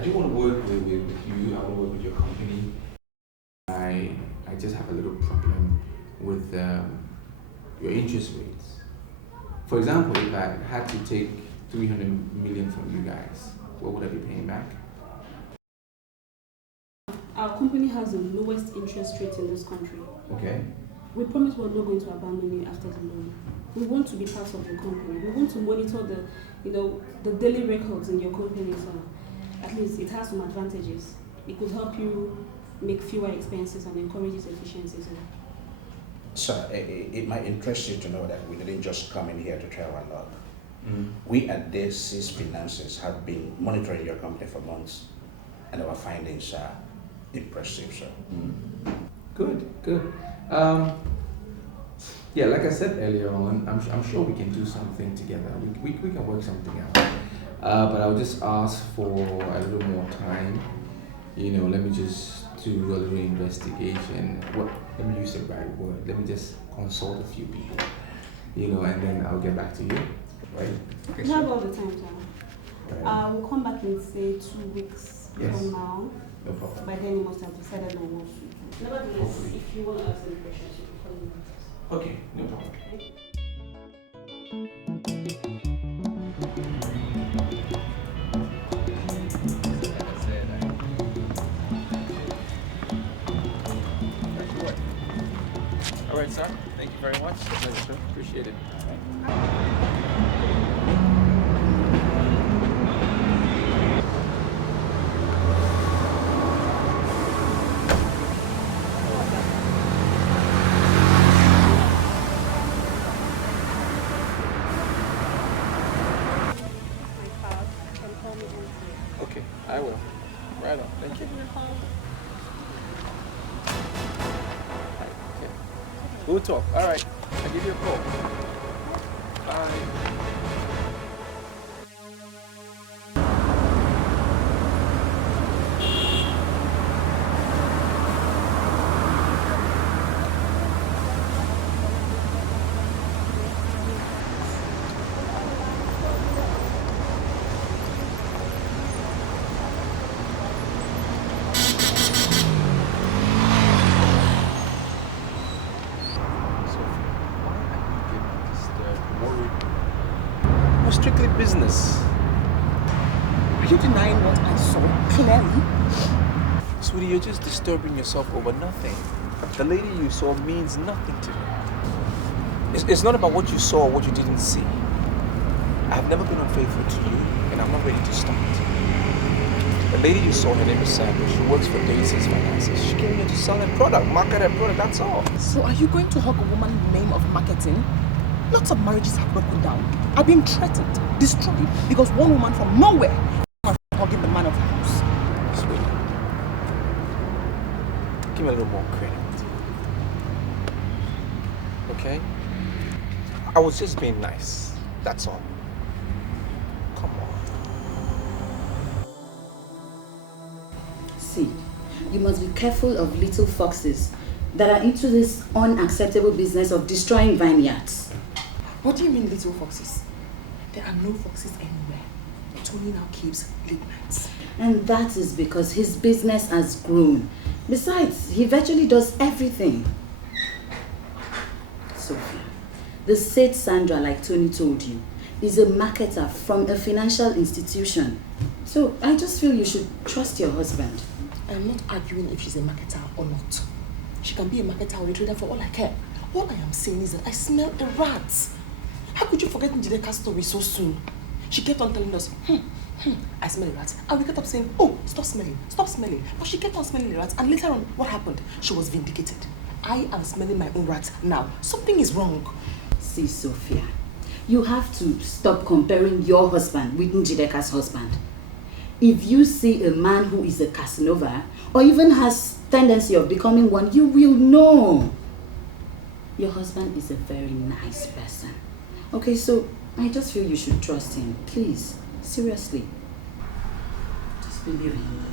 do want to work with you. I want to work with your company. I just have a little problem with your interest rates. For example, if I had to take 300 million from you guys, what would I be paying back? Our company has the lowest interest rate in this country. Okay. We promise we're not going to abandon you after the loan. We want to be part of your company. We want to monitor the daily records in your company, so at least it has some advantages. It could help you make fewer expenses and encourages efficiencies. Sir, it might interest you to know that we didn't just come in here to try our luck. We at DC's Finances have been monitoring your company for months, and our findings are impressive, sir. Good. Yeah, like I said earlier on, I'm sure we can do something together. We can work something out. But I'll just ask for a little more time. Let me just do a little investigation. Let me use the right word. Let me just consult a few people. And then I'll get back to you. Right? Okay, we have all the time, sir. Right. We'll come back in say 2 weeks from now. No problem. By then you must have decided on what to do. Nevertheless, if you want to ask any questions, you can call me. Okay, no problem. All right, sir. Thank you very much. Pleasure, sir. Appreciate it. Okay, I will. Right on. Thank you. Okay. We'll talk. All right. I'll give you a call. Bye. Strictly business. Are you denying what I saw clearly? Sweetie, you're just disturbing yourself over nothing. The lady you saw means nothing to me. It's not about what you saw or what you didn't see. I've never been unfaithful to you, and I'm not ready to start. The lady you saw, her name is Sandra. She works for Daisy's Finances. She came here to sell her product, market her product, that's all. So are you going to hug a woman in the name of marketing? Lots of marriages have broken down. I've been threatened, destroyed, because one woman from nowhere was hugging the man of the house. Sweetie, give me a little more credit. Okay? I was just being nice. That's all. Come on. See, you must be careful of little foxes that are into this unacceptable business of destroying vineyards. What do you mean little foxes? There are no foxes anywhere. Tony now keeps late nights. And that is because his business has grown. Besides, he virtually does everything. Sophia, the said Sandra, like Tony told you, is a marketer from a financial institution. So I just feel you should trust your husband. I'm not arguing if she's a marketer or not. She can be a marketer or a trader for all I care. All I am saying is that I smell the rats. How could you forget Njideka's story so soon? She kept on telling us, I smell the rats. And we kept up saying, oh, stop smelling. But she kept on smelling the rats. And later on, what happened? She was vindicated. I am smelling my own rats now. Something is wrong. See, Sophia, you have to stop comparing your husband with Njideka's husband. If you see a man who is a Casanova, or even has tendency of becoming one, you will know. Your husband is a very nice person. Okay, so I just feel you should trust him. Please, seriously. Just believe him.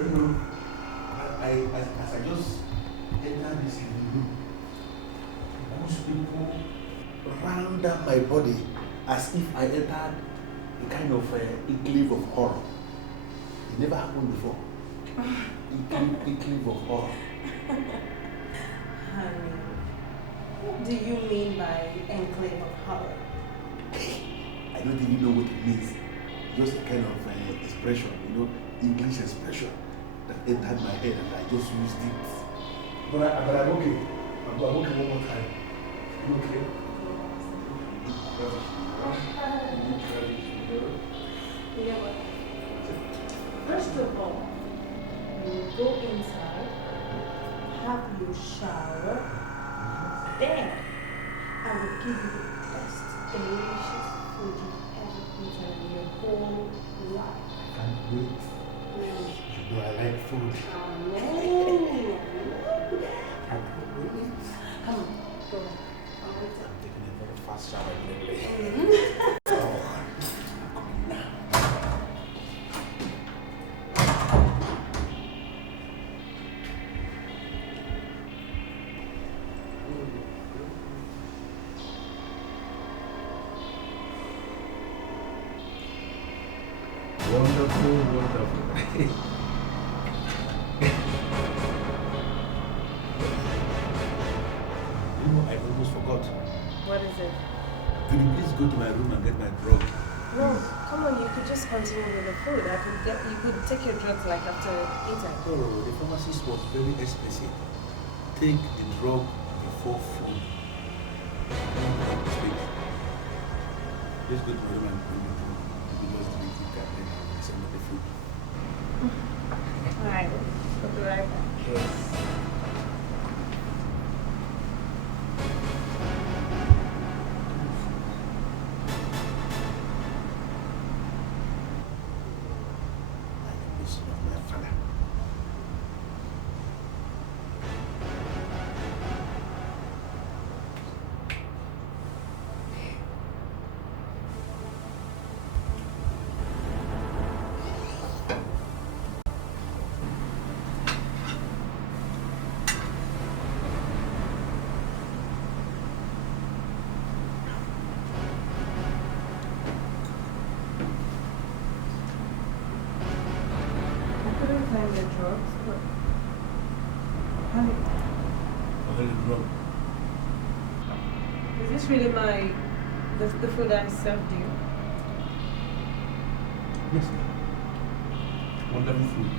don't know. As I just entered this room, most people ran down my body as if I entered a kind of enclave of horror. It never happened before. Enclave of horror. Honey, what do you mean by enclave of horror? I don't even know what it means. Just a kind of expression, English expression that entered my head and I just used it. But I'm okay. I'm okay one more time. You okay? Yeah, but first of all, you go inside, have your shower, then I will give you the best delicious food you've ever eaten in your whole life. I can't wait. You know I like food. Come on, go on. I'm taking a very fast shower lately. Wonderful, wonderful. I almost forgot. What is it? Could you please go to my room and get my drug? No, come on, you could just continue with the food. You could take your drugs like after eating. No, the pharmacist was very explicit. Take the drug before food. Let's go to my room and bring it home. We just drink it and then send the food. Alright, we'll be right back. Yes. Is this really the food I served you? Yes. Wonderful food.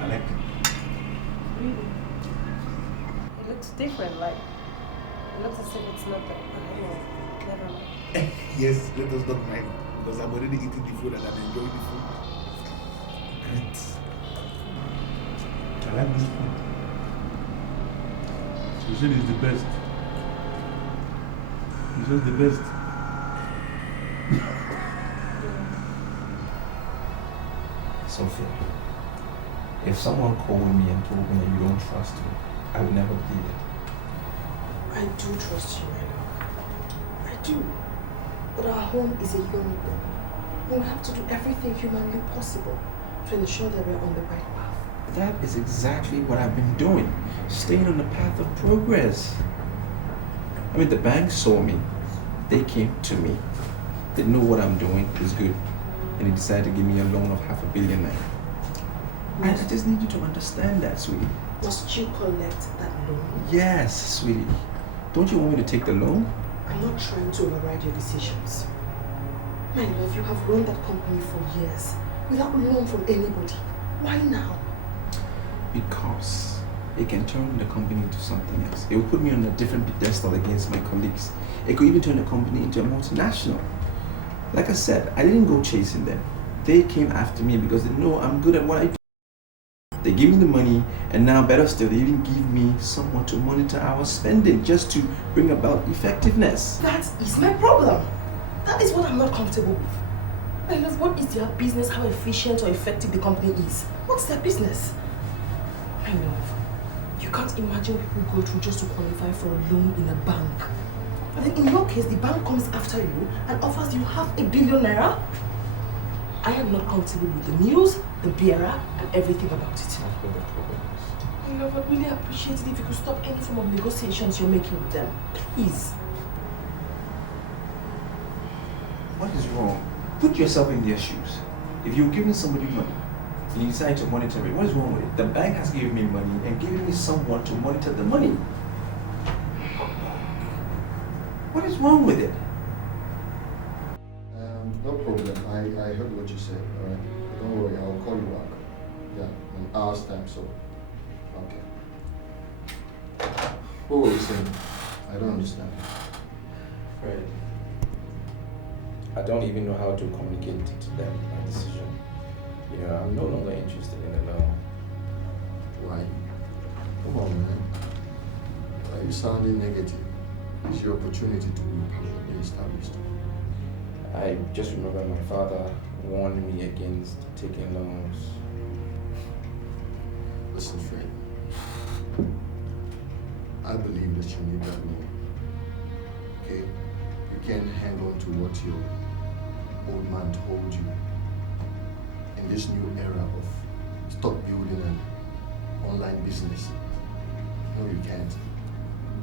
I like it. Really? It looks different, like it looks as if it's not there. Oh, never mind. Yes, let us not mind, because I'm already eating the food and I'm enjoying the food. Great. I like this food. She said it's the best. It's just the best. Sophia, if someone called me and told me that you don't trust me, I would never believe it. I do trust you, my love. I do. But our home is a young one. We'll have to do everything humanly possible to ensure that we're on the right path. That is exactly what I've been doing, staying on the path of progress. I mean, the bank saw me. They came to me. They know what I'm doing is good. And they decided to give me a loan of $500 million. I just need you to understand that, sweetie. Must you collect that loan? Yes, sweetie. Don't you want me to take the loan? I'm not trying to override your decisions. My love, you have run that company for years without loan from anybody. Why now? Because it can turn the company into something else. It will put me on a different pedestal against my colleagues. It could even turn the company into a multinational. Like I said, I didn't go chasing them. They came after me because they know I'm good at what I do. They give me the money, and now better still, they even give me someone to monitor our spending just to bring about effectiveness. That is my problem. That is what I'm not comfortable with. My love, what is their business how efficient or effective the company is? What's their business? My love, you can't imagine people go through just to qualify for a loan in a bank. And then in your case, the bank comes after you and offers you ₦500 million. I am not comfortable with the news, the bearer, and everything about it. That's what the problem is. I love, I'd really appreciate it if you could stop any form of negotiations you're making with them. Please. What is wrong? Put yourself in their shoes. If you're giving somebody money and you decide to monitor it, what is wrong with it? The bank has given me money and given me someone to monitor the money. What is wrong with it? No problem. I heard what you said, alright? Don't worry, I'll call you back. Yeah, an hour's time, so. Okay. What were you saying? I don't understand. Fred, I don't even know how to communicate to them my decision. You know, I'm no longer interested in the law. Why? Come on, man. Why are you sounding negative? It's your opportunity to be permanently established. I just remember my father warned me against taking loans. Listen, Fred. I believe that you need that loan. Okay? You can't hang on to what your old man told you. In this new era of stock building and online business. No, you can't.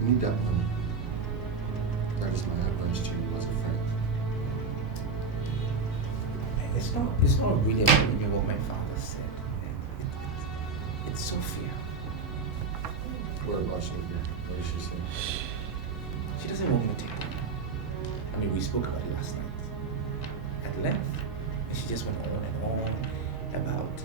You need that money. That is my advice to you as a friend. It's not really about even what my father said. It's Sophia. What about Sophia? What did she say? She doesn't want me to take the loan. I mean, we spoke about it last night at length, and she just went on and on about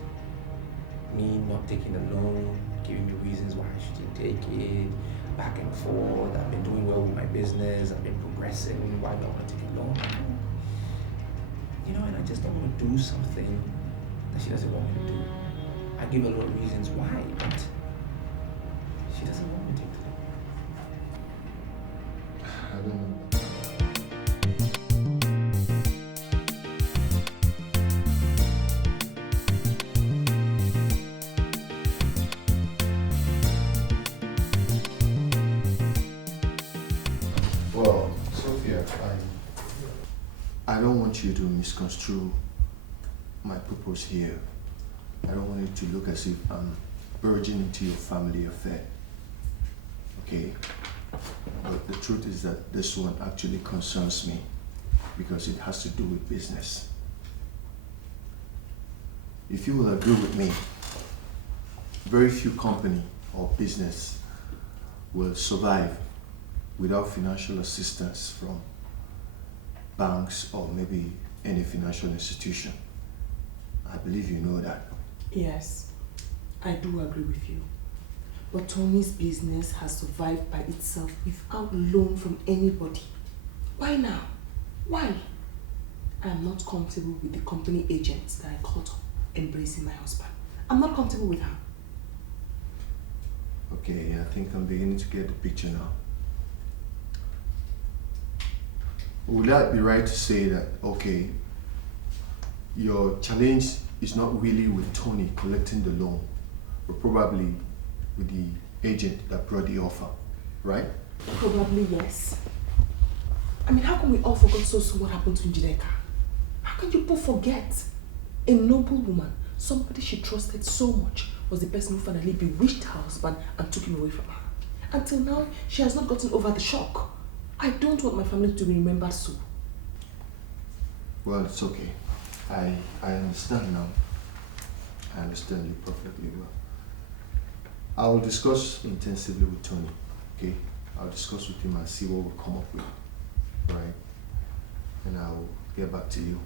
me not taking the loan, giving me reasons why I shouldn't take it, back and forth. I've been doing well with my business, I've been progressing, why not want to take a loan? You know, and I just don't want to do something that she doesn't want me to do. I give a lot of reasons why, but she doesn't want me to take the loan. I don't know. Well, Sophia, I don't want you to misconstrue my purpose here. I don't want it to look as if I'm barging into your family affair. Okay? But the truth is that this one actually concerns me because it has to do with business. If you will agree with me, very few company or business will survive without financial assistance from banks or maybe any financial institution. I believe you know that. Yes, I do agree with you. But Tony's business has survived by itself without loan from anybody. Why now? Why? I am not comfortable with the company agents that I caught embracing my husband. I'm not comfortable with her. Okay, I think I'm beginning to get the picture now. Would that be right to say that, okay, your challenge is not really with Tony collecting the loan, but probably with the agent that brought the offer, right? Probably yes. I mean, how can we all forget so soon what happened to Dikeh? How can you both forget? A noble woman, somebody she trusted so much, was the person who finally bewitched her husband and took him away from her. Until now, she has not gotten over the shock. I don't want my family to be remembered so. Well, it's okay. I understand now. I understand you perfectly well. I will discuss intensively with Tony, okay? I'll discuss with him and see what we'll come up with, right? And I'll get back to you.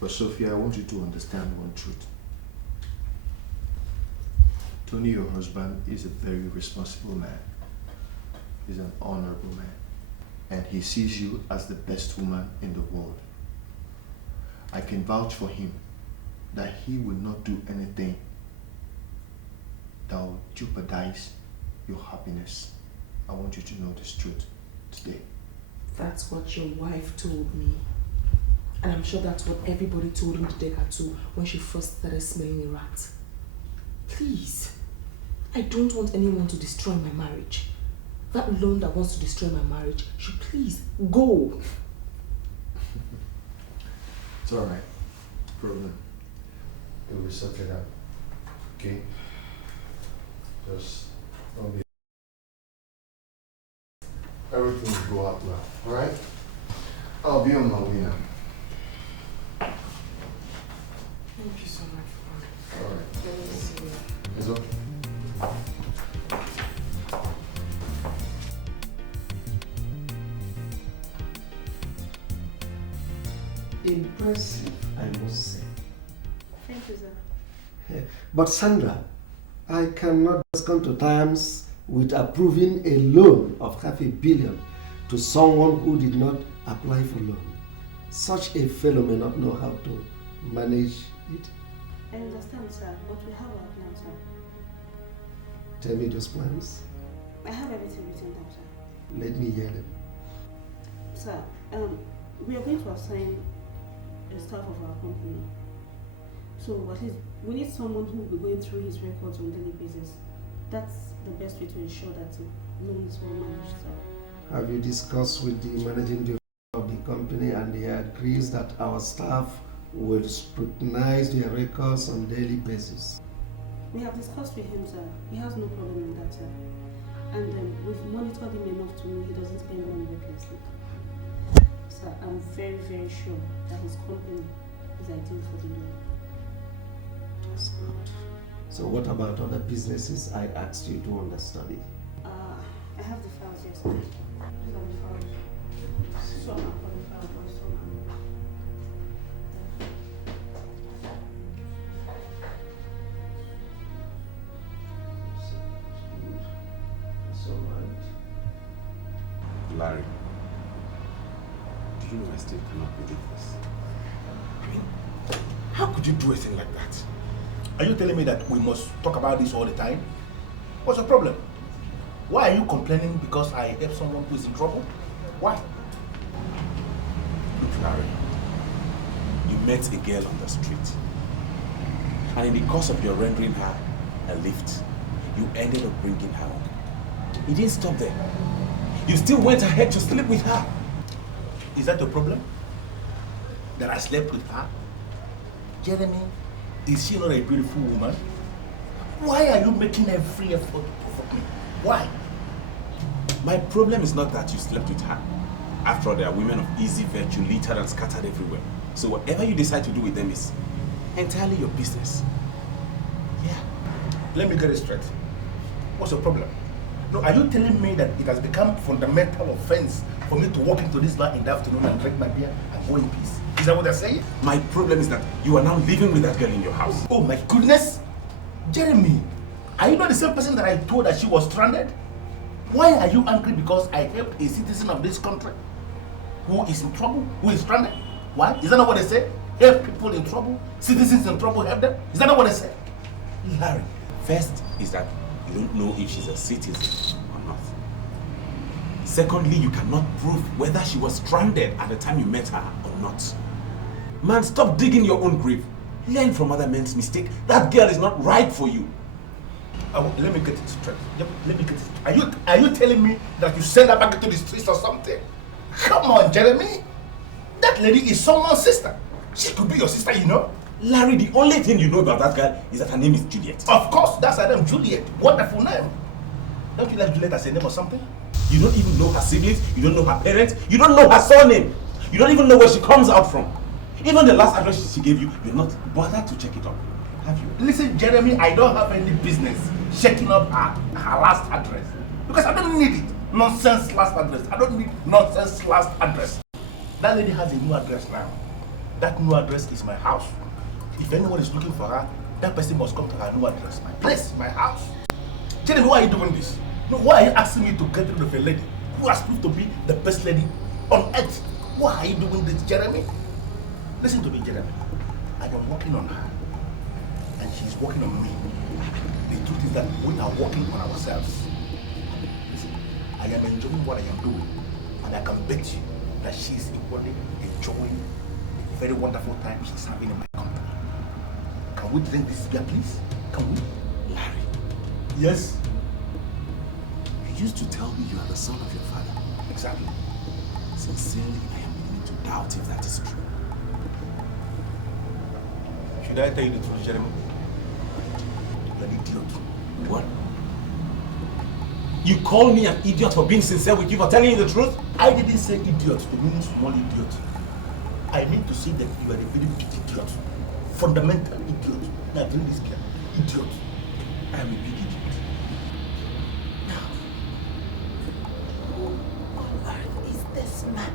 But Sophia, I want you to understand one truth. Tony, your husband, is a very responsible man. He's an honorable man. And he sees you as the best woman in the world. I can vouch for him that he will not do anything that will jeopardize your happiness. I want you to know this truth today. That's what your wife told me. And I'm sure that's what everybody told him to take her to when she first started smelling a rat. Please, I don't want anyone to destroy my marriage. That loan that wants to destroy my marriage should please go. It's It's alright. Problem. It will be sorted out. Okay? Just don't be. Everything will go out well. Alright? I'll be on my way now. Thank you so much for Alright. letting me see you. It's okay. Impressive, I must say. Thank you, sir. But Sandra, I cannot just come to terms with approving a loan of $500 million to someone who did not apply for loan. Such a fellow may not know how to manage it. I understand, sir, but we have our plan, sir. Tell me those plans. I have everything written down, sir. Let me hear them. Sir, we are going to assign a staff of our company. So at least we need someone who will be going through his records on a daily basis. That's the best way to ensure that loans will managed, sir. Have you discussed with the managing director of the company and he agrees that our staff will scrutinize their records on a daily basis? We have discussed with him, sir. He has no problem in that, sir. And we've monitored him enough to know he doesn't spend money recklessly. Sir, I'm very, very sure that his company is ideal for the loan. That's good. So what about other businesses I asked you to understudy? I have the files, yes, sir. I have the files. Some are qualified, but some are not. That's all right. Larry, do you know I still cannot believe this? I mean, how could you do a thing like that? Are you telling me that we must talk about this all the time? What's the problem? Why are you complaining because I help someone who is in trouble? Why? Look, Larry, you met a girl on the street, and in the course of your rendering her a lift, you ended up bringing her home. You didn't stop there. You still went ahead to sleep with her. Is that the problem? That I slept with her? Jeremy, is she not a beautiful woman? Why are you making every effort to provoke me? Why? My problem is not that you slept with her. After all, they are women of easy virtue, littered and scattered everywhere. So whatever you decide to do with them is entirely your business. Yeah. Let me get it straight. What's the problem? No, are you telling me that it has become fundamental offense for me to walk into this bar in the afternoon and drink my beer and go in peace? Is that what they're saying? My problem is that you are now living with that girl in your house. Oh my goodness! Jeremy, are you not the same person that I told that she was stranded? Why are you angry because I helped a citizen of this country who is in trouble, who is stranded? Why? Is that not what they say? Help people in trouble, citizens in trouble, help them? Is that not what they say? Larry, first is that you don't know if she's a citizen or not. Secondly, you cannot prove whether she was stranded at the time you met her or not. Man, stop digging your own grave. Learn from other men's mistakes. That girl is not right for you. Let me get it straight. Let me get it straight. Are you telling me that you send her back into the streets or something? Come on, Jeremy. That lady is someone's sister. She could be your sister, you know. Larry, the only thing you know about that girl is that her name is Juliet. Of course, that's her name, Juliet. Wonderful name. Don't you like Juliet as a name or something? You don't even know her siblings, you don't know her parents, you don't know her surname. You don't even know where she comes out from. Even the last address she gave you, you're not bothered to check it up. Have you? Listen, Jeremy, I don't have any business checking up her last address. Because I don't need it. Nonsense last address. I don't need nonsense last address. That lady has a new address now. That new address is my house. If anyone is looking for her, that person must come to her new address. My place, my house. Jeremy, why are you doing this? No, why are you asking me to get rid of a lady who has proved to be the best lady on earth? Why are you doing this, Jeremy? Listen to me, Jeremy. I am working on her, and she's working on me. The truth is that we are working on ourselves. Listen, I am enjoying what I am doing, and I can bet you that she's equally enjoying the very wonderful time she's having in my company. Can we drink this beer, please? Can we? Larry. Yes? You used to tell me you are the son of your father. Exactly. Sincerely, I am beginning to doubt if that is true. Should I tell you the truth, Jeremy? You're an idiot. What? You call me an idiot for being sincere with you, for telling you the truth? I didn't say idiot to mean small idiot. I mean to say that you are a very big idiot. Fundamental idiot. Now bring this girl. Idiot. I am a big idiot. Now, who on earth is this man?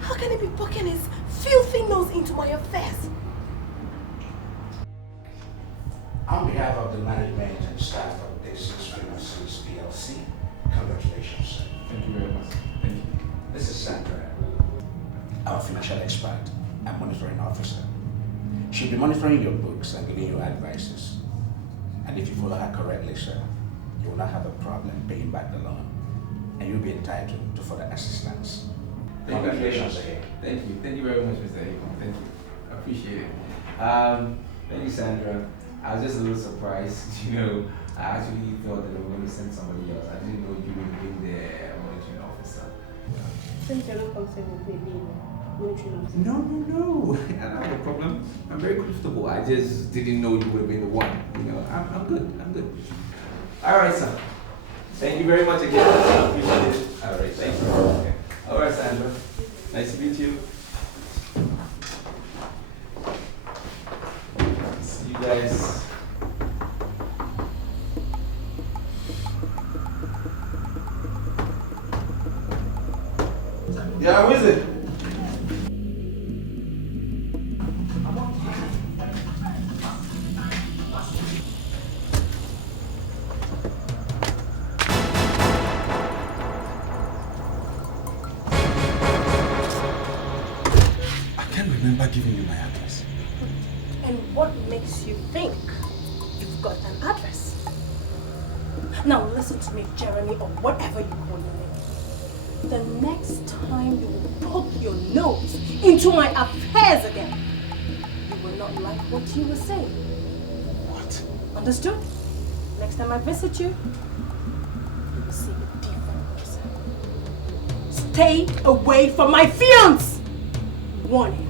How can he be poking his filthy nose into my affairs? On behalf of the management and staff of this Finances PLC, congratulations, sir. Thank you very much. Thank you. This is Sandra, our financial expert and monitoring officer. She'll be monitoring your books and giving you advices. And if you follow her correctly, sir, you will not have a problem paying back the loan. And you'll be entitled to further assistance. Congratulations again. Thank you. Thank you very much, Mr. Akon. Thank you. I appreciate it. Thank you, Sandra. I was just a little surprised, I actually thought that they were going to send somebody else. I didn't know you would be the monitoring officer. Since you're not comfortable with being monitoring officer. No. I don't have a problem. I'm very comfortable. I just didn't know you would have been the one. I'm good. All right, sir. Thank you very much again. I appreciate it. All right, thank you. Okay. All right, Sandra. Nice to meet you. See you guys. Yeah, who is it? I can't remember giving you my address. And what makes you think you've got an address? Now listen to me, Jeremy, or whatever you call your name. The next time you will poke your nose into my affairs again, you will not like what you will say. What? Understood? Next time I visit you, you will see a different person. Stay away from my fiance! Warning.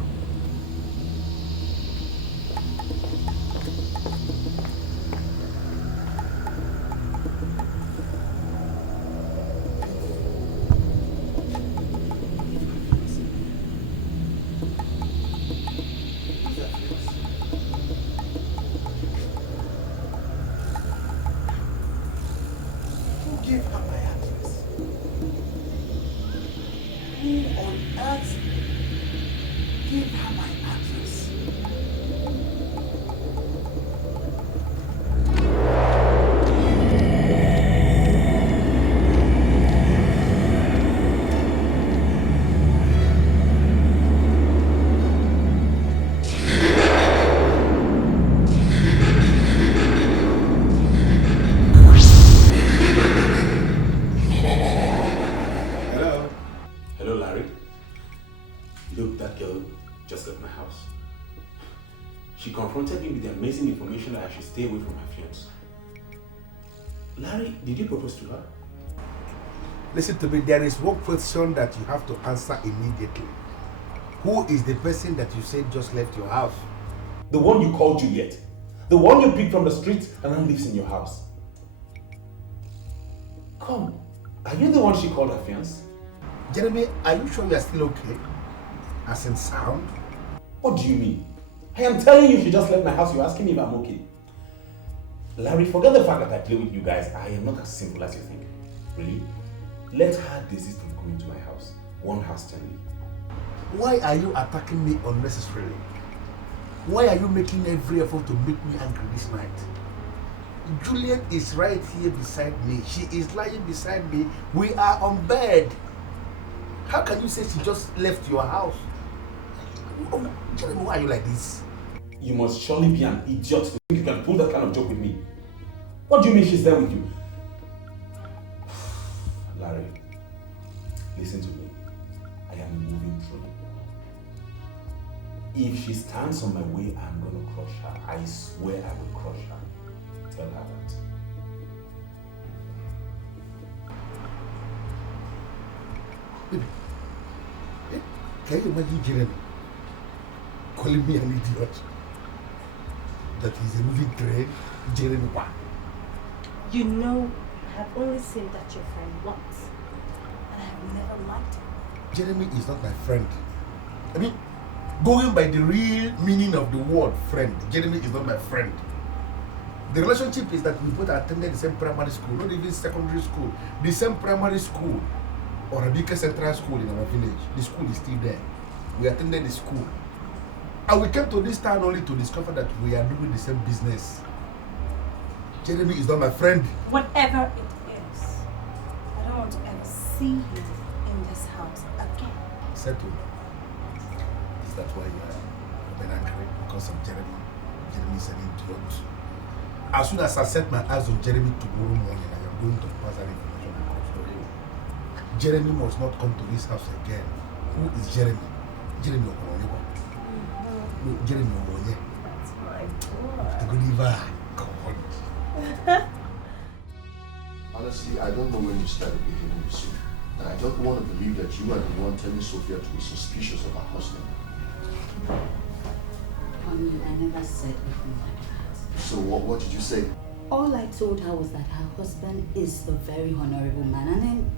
Confronted me with the amazing information that I should stay away from my fiance. Larry, did you propose to her? Listen to me, there is one question that you have to answer immediately. Who is the person that you said just left your house? The one you called Juliet. The one you picked from the street and now lives in your house. Come, are you the one she called her fiance? Jeremy, are you sure you are still okay? As in sound? What do you mean? I am telling you, she just left my house. You're asking me if I'm okay. Larry, forget the fact that I play with you guys. I am not as simple as you think. Really? Let her desist from coming to my house. One house tenly. Why are you attacking me unnecessarily? Why are you making every effort to make me angry this night? Juliet is right here beside me. She is lying beside me. We are on bed. How can you say she just left your house? Oh, Jeremy, why are you like this? You must surely be an idiot to think you can pull that kind of joke with me. What do you mean she's there with you? Larry, listen to me. I am moving through. If she stands on my way, I'm going to crush her. I swear I will crush her. Tell her that. Baby, can you imagine Jeremy calling me an idiot. That he's a moving train, Jeremy Wan. You know, I have only seen that your friend once, and I have never liked him. Jeremy is not my friend. I mean, going by the real meaning of the word friend, Jeremy is not my friend. The relationship is that we both attended the same primary school, not even secondary school. The same primary school, or Dikeh Central School in our village. The school is still there. We attended the school. And we came to this town only to discover that we are doing the same business. Jeremy is not my friend. Whatever it is, I don't want to ever see you in this house again. Settled. Is that why you are angry? Because of Jeremy? Jeremy is an idiot. As soon as I set my eyes on Jeremy tomorrow morning, I am going to pass that information across to him. Jeremy must not come to this house again. Who is Jeremy? Jeremy Okononyewa. No, Jeremy Okononye. That's my boy. The good God. Honestly, I don't know when you started behaving this way. And I don't want to believe that you are the one telling Sophia to be suspicious of her husband. Honey, I never said anything like that. So what did you say? All I told her was that her husband is a very honorable man and then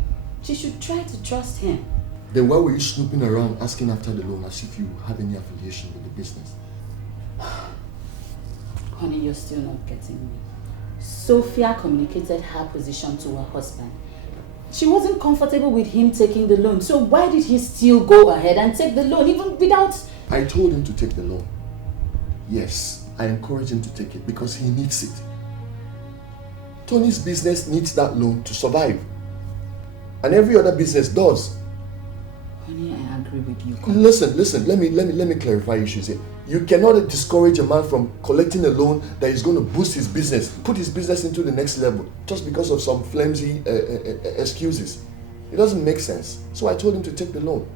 she should try to trust him. Then why were you snooping around asking after the loan as if you have any affiliation with the business? Honey, you're still not getting me. Sophia communicated her position to her husband. She wasn't comfortable with him taking the loan, so why did he still go ahead and take the loan even without... I told him to take the loan. Yes, I encouraged him to take it because he needs it. Tony's business needs that loan to survive. And every other business does. Honey, I agree with you. Listen, let me clarify issues here. You cannot discourage a man from collecting a loan that is going to boost his business, put his business into the next level, just because of some flimsy excuses. It doesn't make sense. So I told him to take the loan.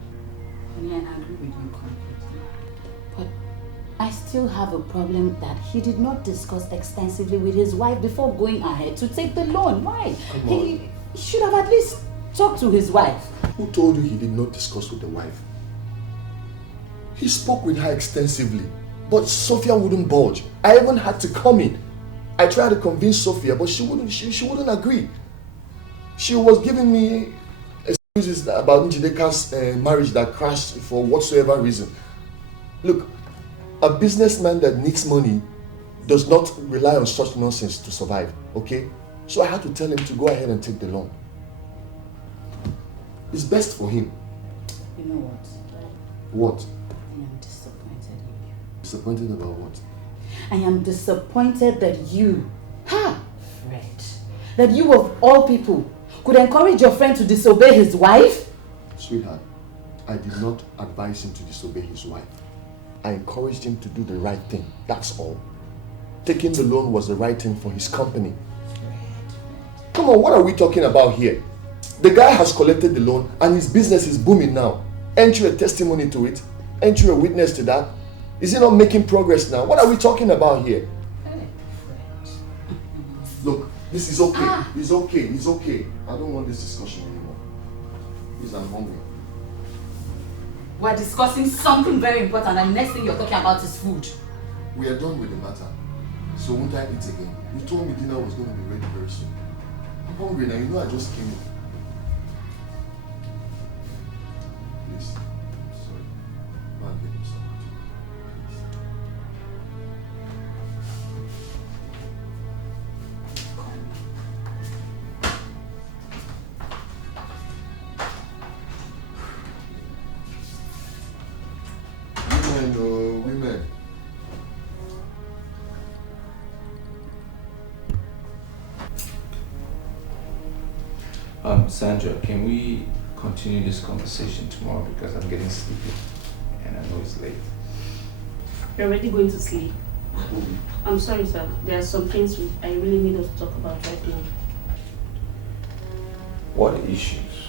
Honey, I agree with you completely. But I still have a problem that he did not discuss extensively with his wife before going ahead to take the loan. Why? He should have at least talked to his wife. Who told you he did not discuss with the wife? He spoke with her extensively, but Sophia wouldn't budge. I even had to come in. I tried to convince Sophia, but she wouldn't agree. She was giving me excuses about Njideka's marriage that crashed for whatsoever reason. Look, a businessman that needs money does not rely on such nonsense to survive, okay? So I had to tell him to go ahead and take the loan. It's best for him. You know what? What? I am disappointed in you. Disappointed about what? I am disappointed that you, Fred, that you of all people could encourage your friend to disobey his wife? Sweetheart, I did not advise him to disobey his wife. I encouraged him to do the right thing, that's all. Taking the loan was the right thing for his company. Come on, what are we talking about here? The guy has collected the loan and his business is booming now. Ain't you a testimony to it? Ain't you a witness to that? Is he not making progress now? What are we talking about here? Look, this is okay. It's okay. It's okay. I don't want this discussion anymore. Please, I'm hungry. We're discussing something very important and the next thing you're talking about is food. We are done with the matter. So won't I eat again? You told me dinner was going to be ready very soon. I'm hungry now. You know I just came in. Please. Sorry. Go and get me something. Please. Women. Sandra, can we continue this conversation tomorrow because I'm getting sleepy and I know it's late. You're already going to sleep. I'm sorry, sir. There are some things I really need us to talk about right now. What issues?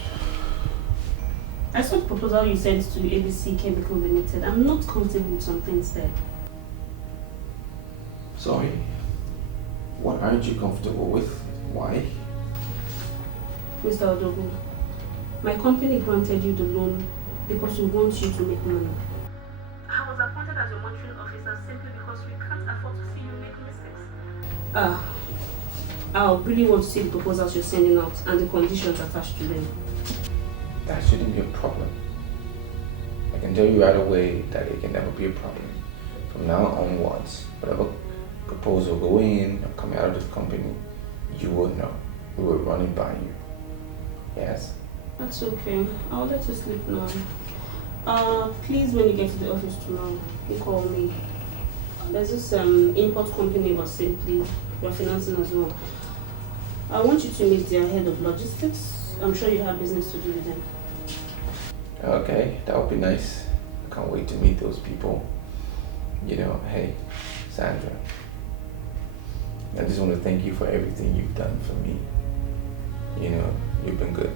I saw the proposal you sent to ABC Chemical Limited. I'm not comfortable with some things there. Sorry. What aren't you comfortable with? Why? Mr. Odogu, my company granted you the loan because we want you to make money. I was appointed as your monetary I really want to see the proposals you're sending out and the conditions attached to them. That shouldn't be a problem. I can tell you right away that it can never be a problem. From now onwards, whatever proposal going in or coming out of the company, you will know. We will run it by you. Yes? That's okay. I'll let you sleep now. Please, when you get to the office tomorrow, you call me. There's this import company was simply we're financing as well. I want you to meet their head of logistics. I'm sure you have business to do with them. Okay, that would be nice. I can't wait to meet those people. You know, hey, Sandra, I just want to thank you for everything you've done for me. You know, you've been good.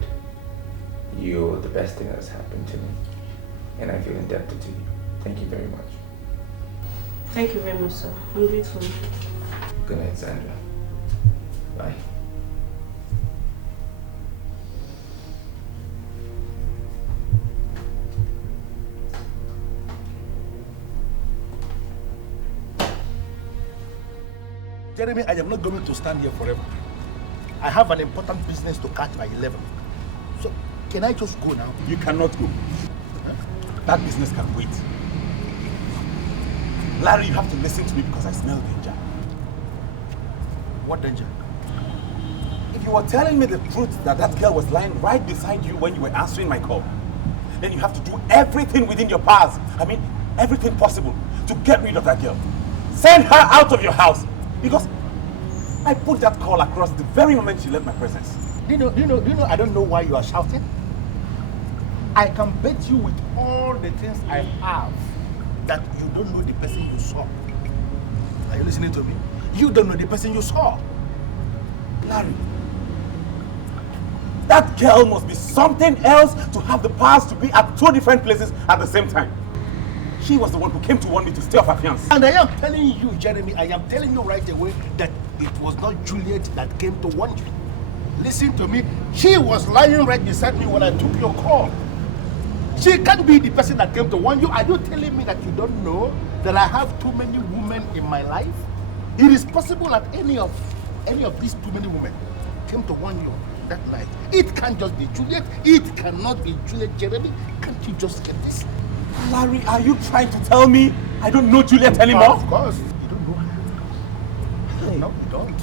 You're the best thing that's happened to me. And I feel indebted to you. Thank you very much. Thank you very much, sir. I'm grateful. Good night, Sandra. Bye. Jeremy, I am not going to stand here forever. I have an important business to catch by 11. So, can I just go now? You cannot go. Huh? That business can wait. Larry, you have to listen to me because I smell danger. What danger? If you were telling me the truth that that girl was lying right beside you when you were answering my call, then you have to do everything within your powers. I mean, everything possible to get rid of that girl. Send her out of your house. Because I put that call across the very moment she left my presence. Do you know, I don't know why you are shouting. I can bet you with all the things I have that you don't know the person you saw. Are you listening to me? You don't know the person you saw. Larry, that girl must be something else to have the powers to be at two different places at the same time. She was the one who came to warn me to stay off her fiancé. And I am telling you, Jeremy, I am telling you right away that it was not Juliet that came to warn you. Listen to me. She was lying right beside me when I took your call. She can't be the person that came to warn you. Are you telling me that you don't know that I have too many women in my life? It is possible that any of these too many women came to warn you that night. It can't just be Juliet. It cannot be Juliet, Jeremy. Can't you just get this? Larry, are you trying to tell me I don't know Juliet anymore? Of course. You don't know her. Hey. No, you don't.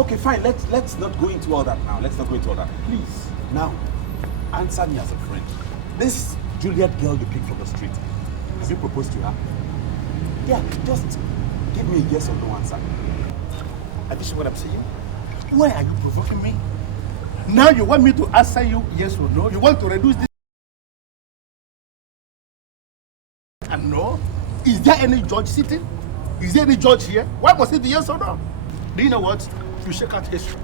Okay, fine. Let's not go into all that now. Let's not go into all that. Please. Now, answer me as a friend. This Juliet girl you picked from the street, have you proposed to her? Yeah, just give me a yes or no answer. Have you seen what I'm saying? Why are you provoking me? Now you want me to answer you yes or no? You want to reduce this? And no? Is there any judge sitting? Is there any judge here? Why must it be yes or no? Do you know what? You check out history.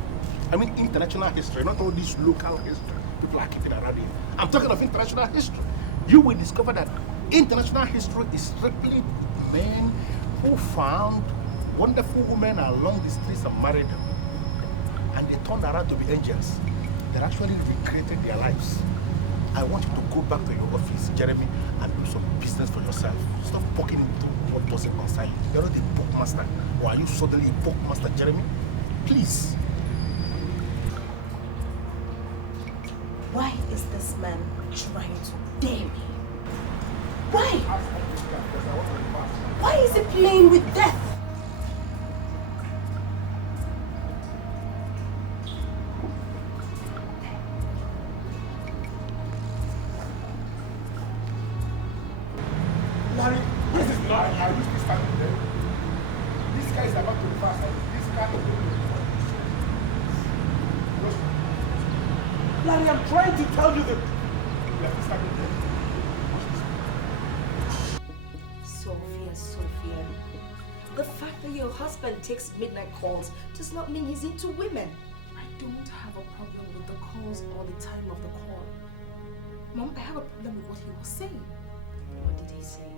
I mean international history, not only this local history. People are keeping around here. I'm talking of international history. You will discover that international history is strictly men who found wonderful women along the streets and married them. And they turned around to be angels. They actually recreated their lives. I want you to go back to your office, Jeremy, and do some business for yourself. Stop poking into what doesn't concern you. You're not a bookmaster. Or are you suddenly a bookmaster, Jeremy? Please. Why is this man trying to dare me? Why? Why is he playing with death? Larry, this is not. I wish to stand there. This guy is about to pass. This guy is going to Larry, I'm trying to tell you that. Sophia. The fact that your husband takes midnight calls does not mean he's into women. I don't have a problem with the calls or the time of the call. Mom, I have a problem with what he was saying. What did he say?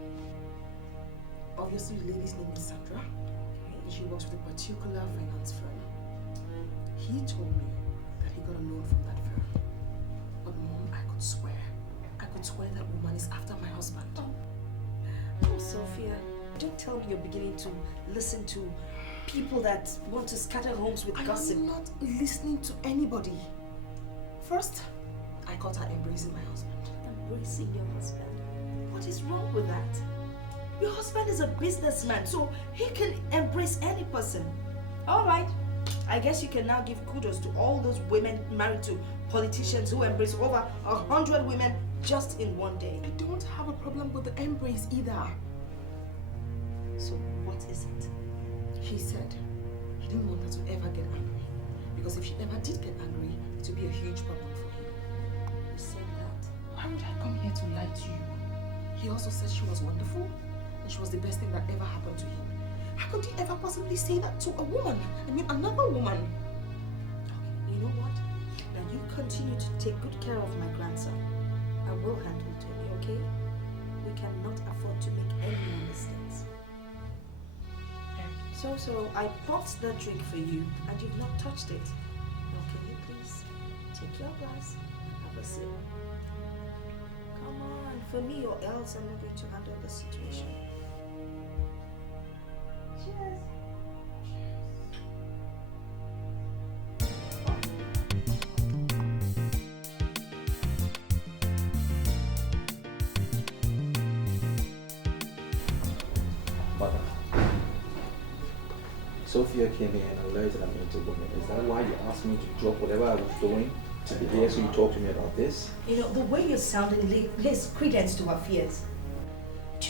Obviously, the lady's name is Sandra. She works with a particular finance firm. He told me that he got a loan from that firm. But Mom, I could swear that woman is after my husband. Oh, Sophia, don't tell me you're beginning to listen to people that want to scatter homes with gossip. I'm not listening to anybody. First, I caught her embracing my husband. Embracing your husband? What is wrong with that? Your husband is a businessman, so he can embrace any person. Alright, I guess you can now give kudos to all those women married to politicians who embrace over 100 women just in one day. I don't have a problem with the embrace either. So what is it? He said he didn't want her to ever get angry. Because if she ever did get angry, it would be a huge problem for him. You said that? Why would I come here to lie to you? He also said she was wonderful and she was the best thing that ever happened to him. How could you ever possibly say that to a woman? I mean, another woman. Okay, you know what? Now you continue to take good care of my grandson. I will handle it, okay? We cannot afford to make any more mistakes. So I bought that drink for you and you've not touched it. Now can you please take your glass and have a sip? Come on, for me or else I'm not going to handle the situation. Cheers. Mother, Sophia came here and alerted I'm into women. Is that why you asked me to drop whatever I was doing to be here so you talk to me about this? You know, the way you're sounding lays credence to her fears.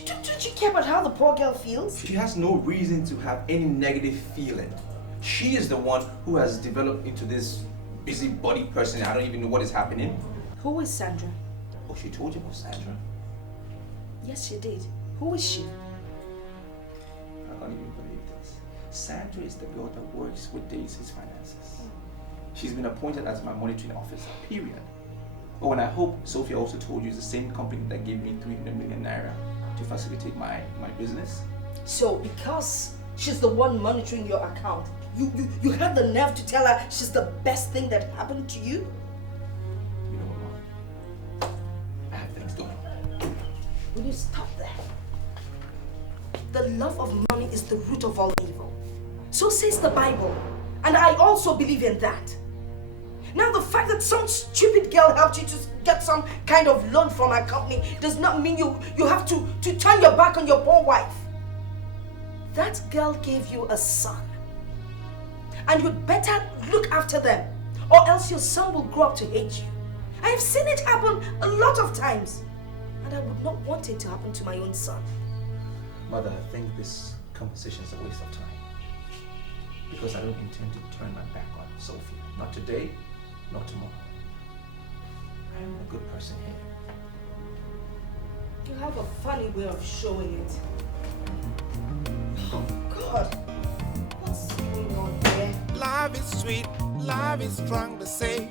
Don't you care about how the poor girl feels? She has no reason to have any negative feeling. She is the one who has developed into this busybody person. I don't even know what is happening. Who is Sandra? Oh, she told you about Sandra? Yes, she did. Who is she? I can't even believe this. Sandra is the girl that works with Daisy's finances. She's been appointed as my monitoring officer, period. Oh, and I hope Sophia also told you it's the same company that gave me 300 million naira to facilitate my business. So, because she's the one monitoring your account, you had the nerve to tell her she's the best thing that happened to you? You know what, Mom? I have things doing. Will you stop there? The love of money is the root of all evil. So says the Bible. And I also believe in that. Now the fact that some stupid girl helped you to get some kind of loan from a company does not mean you have to turn your back on your poor wife. That girl gave you a son. And you'd better look after them, or else your son will grow up to hate you. I have seen it happen a lot of times. And I would not want it to happen to my own son. Mother, I think this conversation is a waste of time. Because I don't intend to turn my back on Sophia. Not today, not tomorrow. I am a good person here. You have a funny way of showing it. Oh God, what's going on here? Love is sweet, love is strong to say.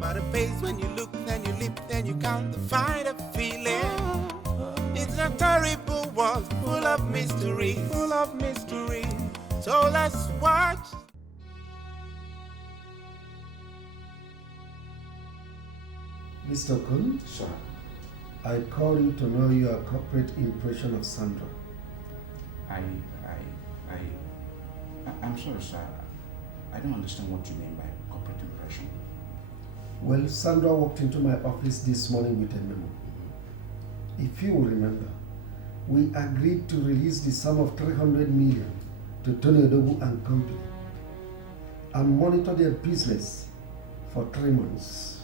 But it pays when you look, then you live, then you can't find a feeling. It's a terrible world, full of mystery, full of mystery. So let's watch. Mr. Kun? Sir, I call you to know your corporate impression of Sandra. I'm sorry, sir. I don't understand what you mean by corporate impression. Well, Sandra walked into my office this morning with a memo. If you will remember, we agreed to release the sum of 300 million to Tony Edo and Company and monitor their business for 3 months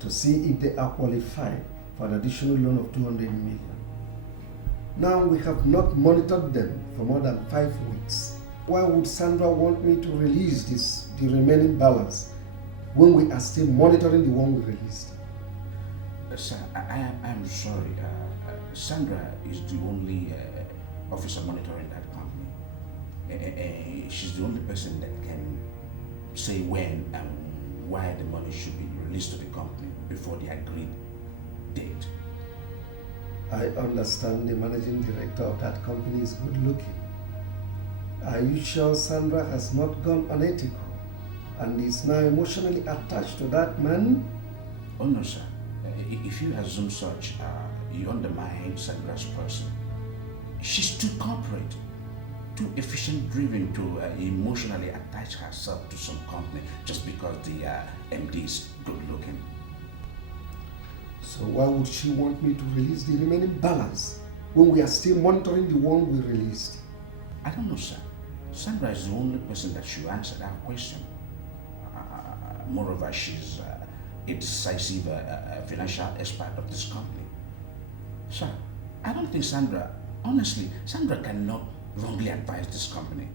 to see if they are qualified for an additional loan of 200 million. Now we have not monitored them for more than 5 weeks. Why would Sandra want me to release the remaining balance when we are still monitoring the one we released? Sir, I'm sorry. Sandra is the only officer monitoring that company. She's the only person that can say when and why the money should be released to the company before the agreed date. I understand the managing director of that company is good looking. Are you sure Sandra has not gone unethical and is now emotionally attached to that man? Oh no, sir. If you assume such, you undermine Sandra's person. She's too corporate. too efficient driven to emotionally attach herself to some company just because the MD is good looking. So why would she want me to release the remaining balance when we are still monitoring the one we released? I don't know, sir. Sandra is the only person that should answer that question. Moreover, she's a decisive financial expert of this company. Sir, I don't think honestly, Sandra cannot wrongly advise this company.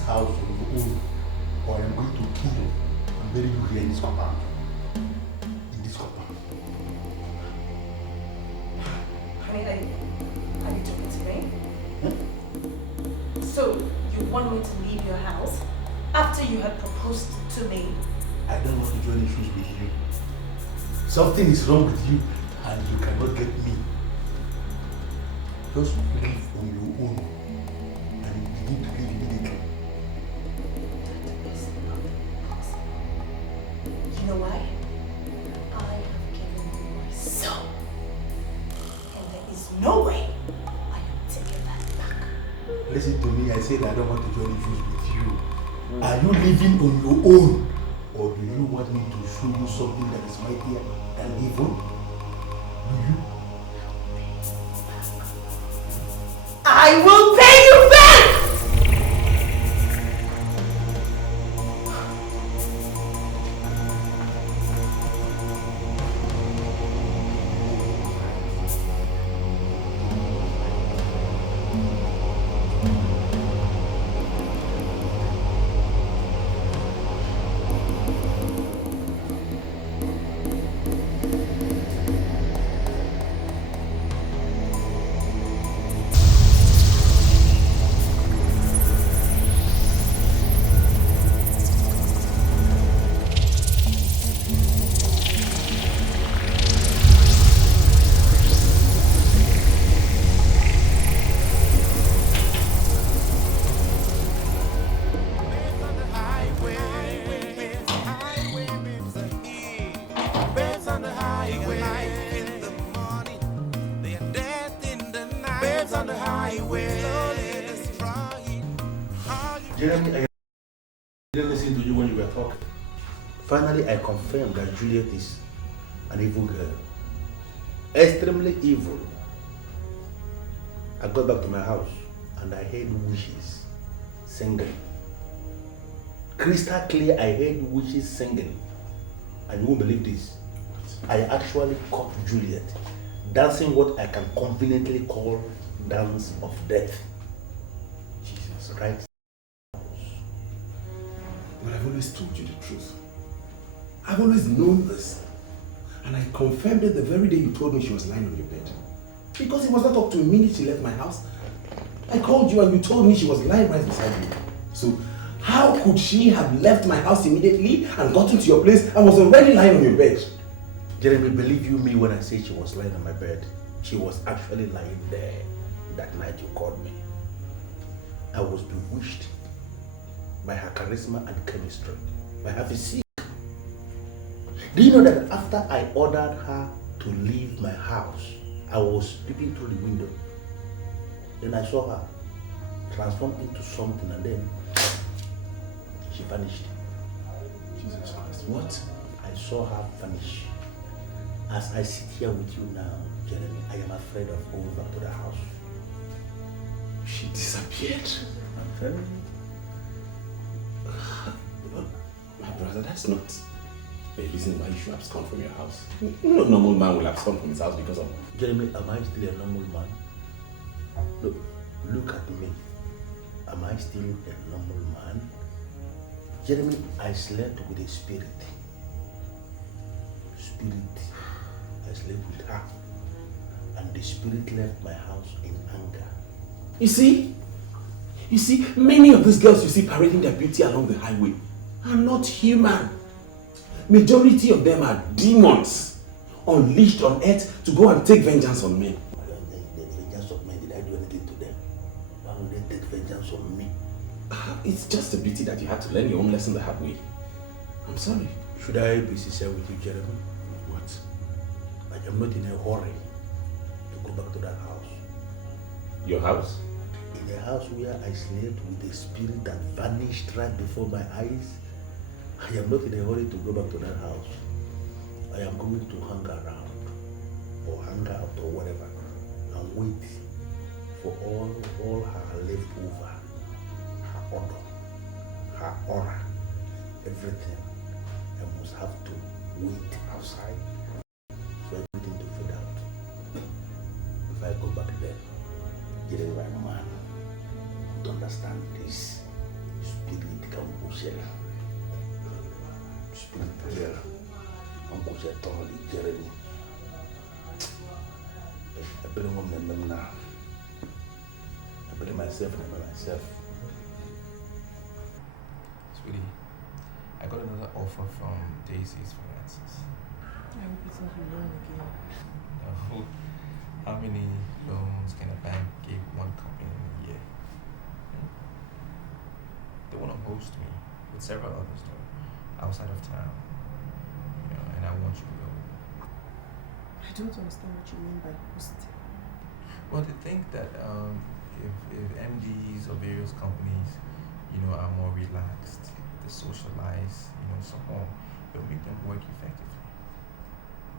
this house on your own, or I am going to kill and bury you here in this compound. In this compound. Honey, are you talking to me? So, you want me to leave your house after you had proposed to me? I don't want to join issues with you. Something is wrong with you and you cannot get me. Just live on your own and begin to live immediately. That is not possible. You know why? I have given you my soul. And there is no way I am taking that back. Listen to me, I said I don't want to join issues with you. Are you living on your own? Or do you want me to show you something that is mightier than evil? Do you? I will pay you back! Jeremy, I didn't listen to you when you were talking. Finally, I confirmed that Juliet is an evil girl. Extremely evil. I got back to my house and I heard witches singing. Crystal clear, I heard witches singing. And you won't believe this. I actually caught Juliet dancing what I can conveniently call dance of death. Jesus, right? But I've always told you the truth. I've always known this. And I confirmed it the very day you told me she was lying on your bed. Because it was not up to a minute she left my house. I called you and you told me she was lying right beside you. So how could she have left my house immediately and gotten to your place and was already lying on your bed? Jeremy, believe you me when I say she was lying on my bed. She was actually lying there that night you called me. I was bewitched by her charisma and chemistry, by her physique. Do you know that after I ordered her to leave my house, I was peeping through the window. Then I saw her transform into something and then she vanished. Jesus Christ, what? I saw her vanish. As I sit here with you now, Jeremy, I am afraid of going back to the house. She disappeared. I'm telling you. My brother, that's not a reason why you should abscond from your house. No normal man will abscond from his house because of... Jeremy, am I still a normal man? Look at me. Am I still a normal man? Jeremy, I slept with a spirit. I slept with her. And the spirit left my house in anger. You see, many of these girls you see parading their beauty along the highway are not human. Majority of them are demons unleashed on earth to go and take vengeance on men. The vengeance of men, did I do anything to them? Why would they take vengeance on me? It's just a pity that you had to learn your own lesson the hard way. I'm sorry. Should I be sincere with you, Jeremy? What? I am not in a hurry to go back to that house. Your house? In a house where I slept with a spirit that vanished right before my eyes. I am not in a hurry to go back to that house. I am going to hang around or hang out or whatever and wait for all her leftover, her odor, her aura, everything. I must have to wait outside for everything to fade out. If I go back there, get a right man to understand this ṣẹlẹ̀. Spirit prayer. Uncle ṣe tọrọ lè jẹrẹ mi. I better want them now. I better myself and myself. Sweetie, I got another offer from Daisy's Finances. I hope it's not a loan again. No. How many loans can a bank give one company in a year? They want to host me with several others though, outside of town. You know, and I want you to go. I don't understand what you mean by hosting. Well, they think that if MDs of various companies, you know, are more relaxed, they socialize, you know, so on, it'll make them work effectively.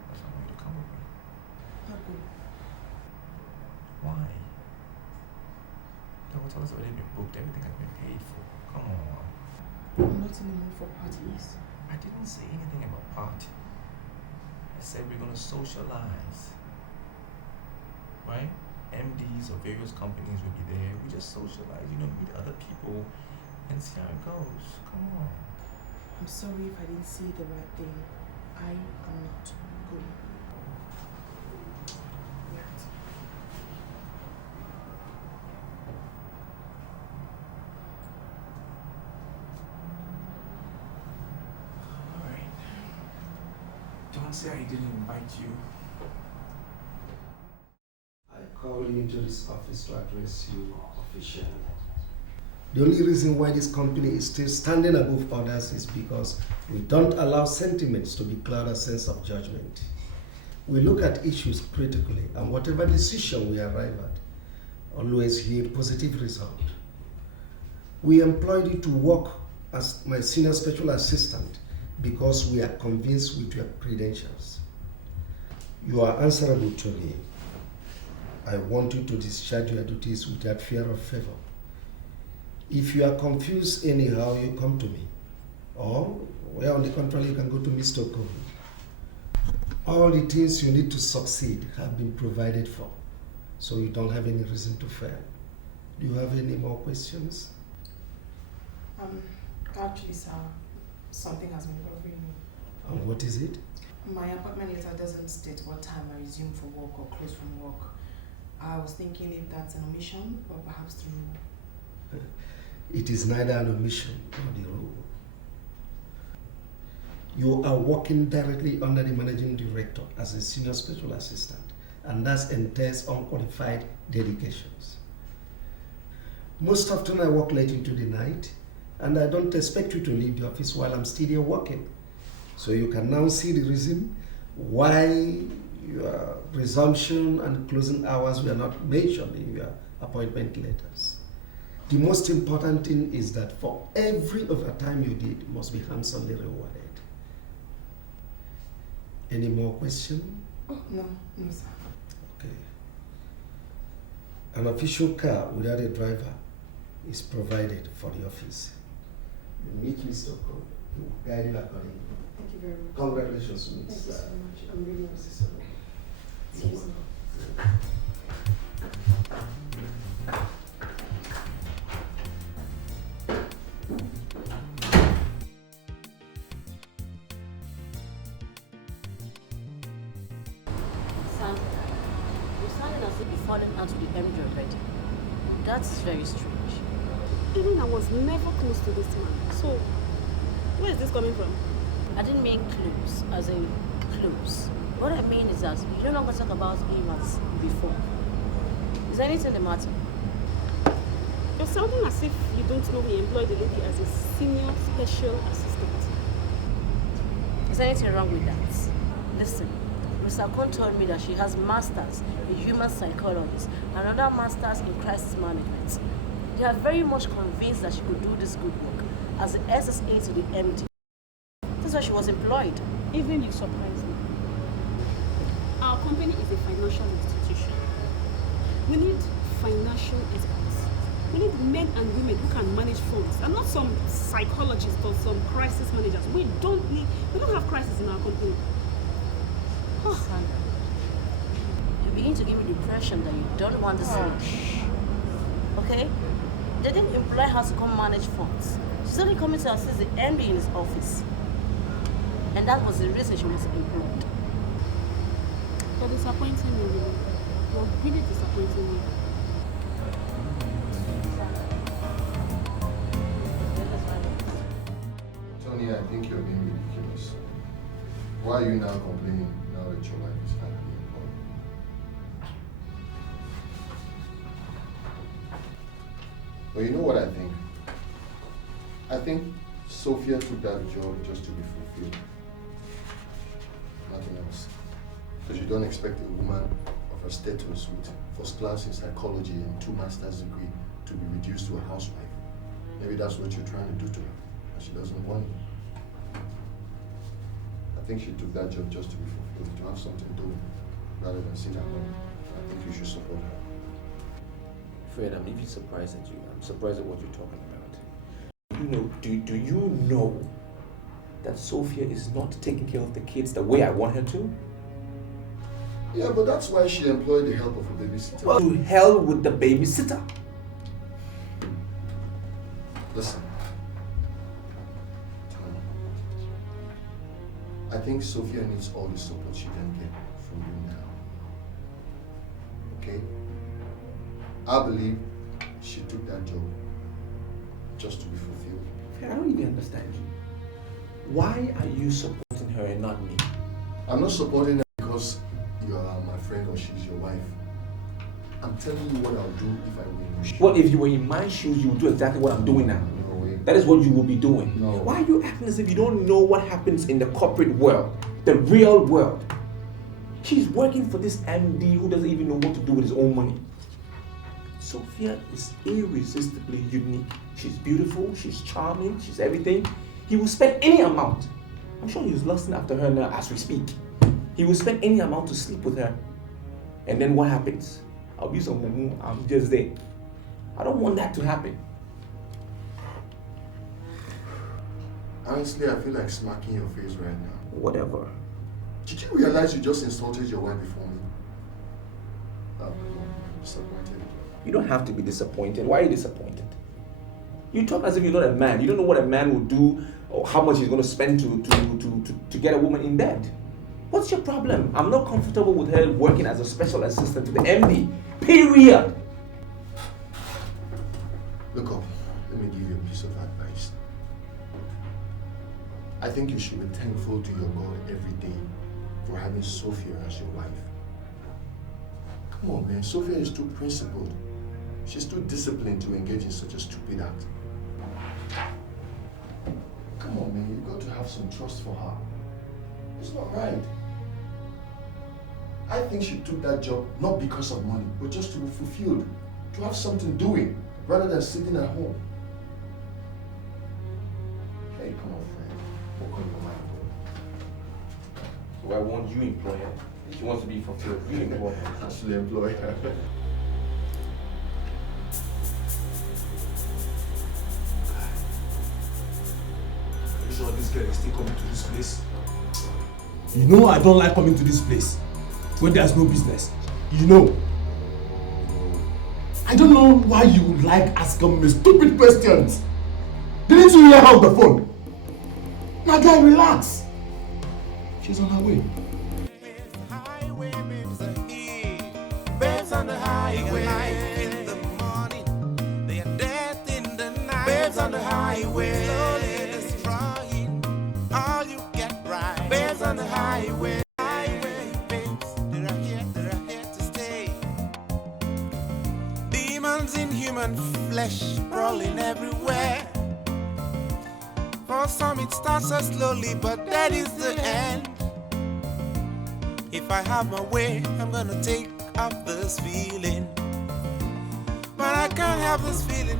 That's why I want you to come with me. Papa. Why? The hotel's already been booked, everything has been paid for. Come on. I'm not in the mood for parties. I didn't say anything about party. I said we're gonna socialize. Right? MDs of various companies will be there. We just socialize, you know, meet other people and see how it goes. Come on. I'm sorry if I didn't see the right thing. I am not going. Alright. Don't say I didn't invite you. I called you into this office to address you officially. The only reason why this company is still standing above others is because we don't allow sentiments to becloud our sense of judgment. We look at issues critically, and whatever decision we arrive at, always yield positive result. We employed you to work as my senior special assistant because we are convinced with your credentials. You are answerable to me. I want you to discharge your duties without fear or favor. If you are confused anyhow, you come to me. Or, well, on the contrary, you can go to Mr. Cole. All the things you need to succeed have been provided for, so you don't have any reason to fail. Do you have any more questions? Actually, sir, something has been bothering me. And what is it? My appointment letter doesn't state what time I resume for work or close from work. I was thinking if that's an omission or perhaps the rule. It is neither an omission nor the rule. You are working directly under the managing director as a senior special assistant, and that entails unqualified dedications. Most often I work late into the night, and I don't expect you to leave the office while I'm still here working. So you can now see the reason why your resumption and closing hours were not mentioned in your appointment letters. The most important thing is that for every overtime you did, you must be handsomely rewarded. Any more questions? Oh, no, sir. Okay. An official car without a driver is provided for the office. You meet Mr. Cole, he will guide you accordingly. Thank you very much. Congratulations, Ms. Thank you so much. I'm really Mrs. Excuse me. Sandra, you're sounding as if you're falling out to the MD already. That's very strange. Even I was never close to this man. So, where is this coming from? I didn't mean clues, as in clues. What I mean is that you no longer talk about him as before. Is there anything the matter? You're sounding as if you don't know he employed the lady as a senior special assistant. Is there anything wrong with that? Listen, Mr. Kon told me that she has masters in human psychology and another masters in crisis management. They are very much convinced that she could do this good work as the SSA to the MD. That's why she was employed. Even you surprise me. Our company is a financial institution. We need financial experts. We need men and women who can manage funds and not some psychologists or some crisis managers. We don't have crisis in our company. Sandra, you begin to give me the impression that you don't want to see. Okay? They didn't employ her to come manage funds. She's only coming to assist the MD in his office. And that was the reason she was employed. You're disappointing me, really. You're really disappointing me. Tony, I think you're being ridiculous. Why are you now complaining now that your wife is finally employed? But you know what I think? I think Sophia took that job just to be fulfilled. Nothing else. Because you don't expect a woman of her status with first class in psychology and 2 master's degree to be reduced to a housewife. Maybe that's what you're trying to do to her, and she doesn't want it. I think she took that job just to be fulfilled, to have something to do, rather than sit at home. I think you should support her. Fred, I'm even surprised at you. I'm surprised at what you're talking about. You know, do you know that Sophia is not taking care of the kids the way I want her to? Yeah, but that's why she employed the help of a babysitter. Well, to hell with the babysitter. Listen, I think Sophia needs all the support she can get from you now. Okay? I believe she took that job just to be fulfilled. I don't even understand you. Why are you supporting her and not me? I'm not supporting her because you are my friend or she's your wife. I'm telling you what I'll do if I were in your shoes. Well, if you were in my shoes, you would do exactly what I'm doing now. No way. That is what you will be doing. No. Why are you acting as if you don't know what happens in the corporate world, the real world? She's working for this MD who doesn't even know what to do with his own money. Sophia is irresistibly unique. She's beautiful, she's charming, she's everything. He will spend any amount. I'm sure he's lusting after her now as we speak. He will spend any amount to sleep with her. And then what happens? I'll be some mumu, I'm just there. I don't want that to happen. Honestly, I feel like smacking your face right now. Whatever. Did you realize you just insulted your wife before me? I'm disappointed. You don't have to be disappointed. Why are you disappointed? You talk as if you're not a man. You don't know what a man will do or how much he's going to spend to get a woman in bed. What's your problem? I'm not comfortable with her working as a special assistant to the MD. Period. Look up. Let me give you a piece of advice. I think you should be thankful to your God every day for having Sophia as your wife. Come on, man. Sophia is too principled. She's too disciplined to engage in such a stupid act. Come on, man. You've got to have some trust for her. It's not right. I think she took that job not because of money, but just to be fulfilled, to have something doing, rather than sitting at home. Hey, come on, friend. What on your mind? So I want you employ her. If she wants to be fulfilled, you employ her. Actually employ her. Are you sure this girl is still coming to this place? You know I don't like coming to this place when there's no business. You know. I don't know why you like asking me stupid questions. Didn't you hear her on the phone? Now guy, relax. She's on her way. Babes on the highway, life in the morning, they are death in the night. Babes on the highway, slowly destroying all you get right. Babes on the highway, babes, they're here to stay. Demons in human flesh, crawling everywhere. For some it starts so slowly, but that is the end. If I have my way, I'm gonna take off this feeling, but I can't have this feeling.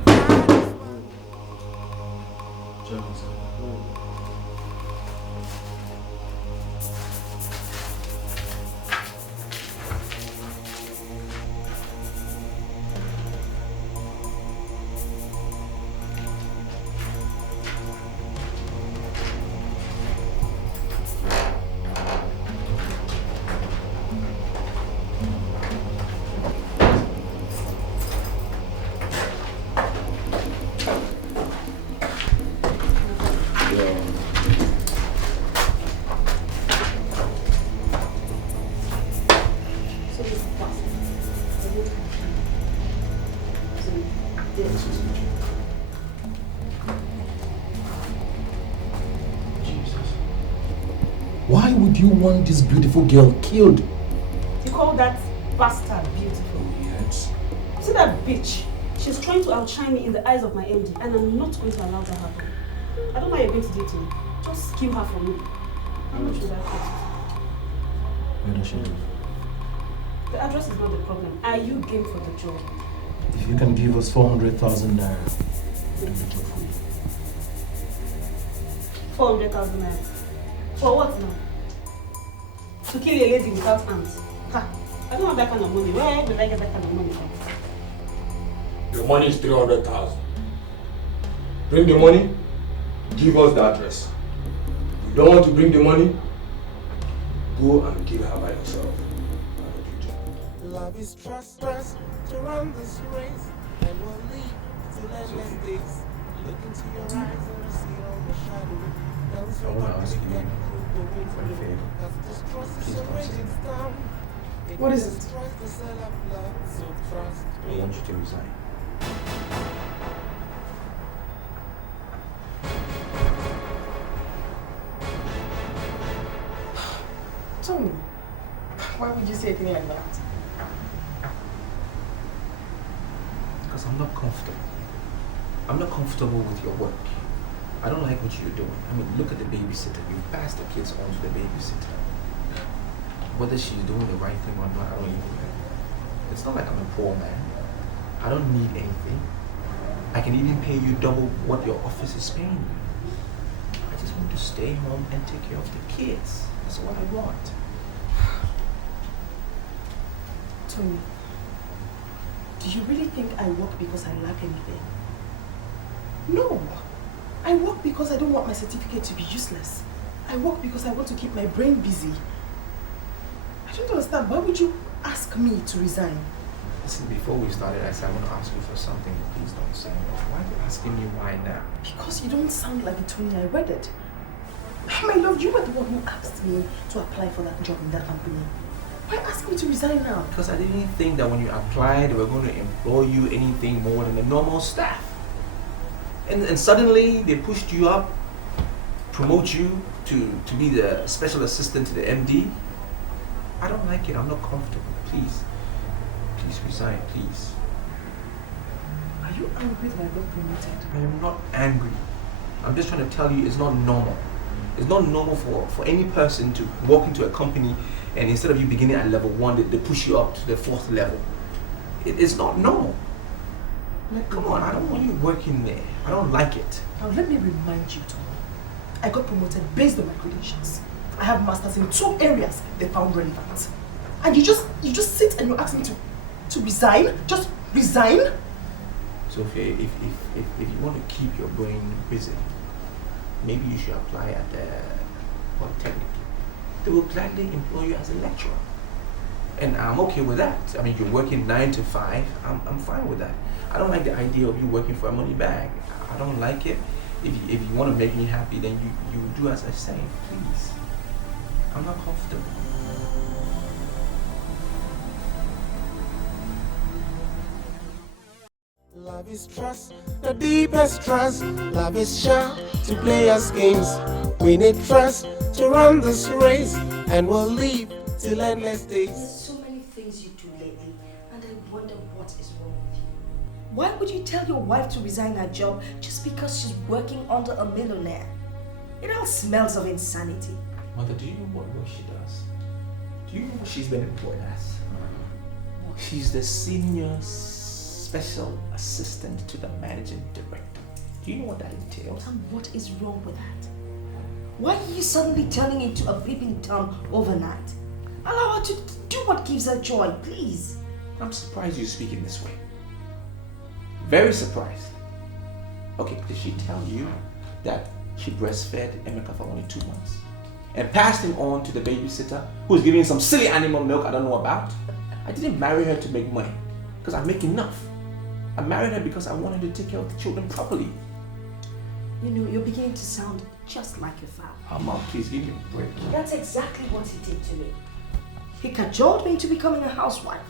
Why would you want this beautiful girl killed? You call that bastard beautiful? Yes. See that bitch? She's trying to outshine me in the eyes of my MD, and I'm not going to allow that happen. I don't know how you're going to do it. Just kill her for me. How much should I cost? Where does she live? The address is not the problem. Are you game for the job? If you can give us 400,000 naira, we'll do the job for you. 400,000 naira. For what now? To kill a lady without hands? Ha! I don't have that kind of money. Where did I get that kind of money from? Your money is 300,000. Bring the money, give us the address. If you don't want to bring the money, go and kill her by yourself. Love is trust to run this race, and we'll lead till endless days. Look into your eyes and see all the shadow. I want to ask you for a favor. Please don't say it. What is it? I want you to resign. Tony, why would you say a thing like that? Because I'm not comfortable. I'm not comfortable with your work. I don't like what you're doing. I mean, look at the babysitter. You pass the kids on to the babysitter. Whether she's doing the right thing or not, I don't even know. It's not like I'm a poor man. I don't need anything. I can even pay you double what your office is paying me. I just want to stay home and take care of the kids. That's what I want. Tony, do you really think I work because I lack anything? No. I work because I don't want my certificate to be useless. I work because I want to keep my brain busy. I don't understand. Why would you ask me to resign? Listen, before we started, I said I want to ask you for something. Please don't say no. Why are you asking me why now? Because you don't sound like the Tony I wedded. My love, you were the one who asked me to apply for that job in that company. Why ask me to resign now? Because I didn't think that when you applied, they were going to employ you anything more than the normal staff. And suddenly they pushed you up, promote you to be the special assistant to the MD. I don't like it. I'm not comfortable. Please resign, please. Are you angry that I got promoted? I am not angry. I'm just trying to tell you it's not normal. It's not normal for any person to walk into a company and instead of you beginning at level 1, they push you up to the 4th level. It's not normal. Like, come on, I don't want you working there. I don't like it. Now let me remind you, Tony. I got promoted based on my credentials. I have masters in 2 areas they found relevant. And you just sit and you ask me to resign? Just resign? Sophia, if you want to keep your brain busy, maybe you should apply at the Polytechnic. They will gladly employ you as a lecturer. And I'm okay with that. I mean, you're working 9 to 5. I'm fine with that. I don't like the idea of you working for a money bag. I don't like it. If you want to make me happy, then you do as I say, please. I'm not comfortable. Love is trust, the deepest trust. Love is sure to play us games. We need trust to run this race, and we'll leave till endless days. There's so many things you do lately, and I wonder what is wrong with you. Why would you tell your wife to resign her job just because she's working under a millionaire? It all smells of insanity. Mother, do you know what work she does? Do you know what she's been employed as? She's the senior special assistant to the managing director. Do you know what that entails? And what is wrong with that? Why are you suddenly turning into a flipping Tom overnight? Allow her to do what gives her joy, please. I'm surprised you're speaking this way. Very surprised. Okay, did she tell you that she breastfed Emeka for only 2 months? And passed him on to the babysitter who's giving some silly animal milk I don't know about? I didn't marry her to make money, because I make enough. I married her because I wanted to take care of the children properly. You know, you're beginning to sound just like your father. Mom, please give me a break. That's exactly what he did to me. He cajoled me into becoming a housewife.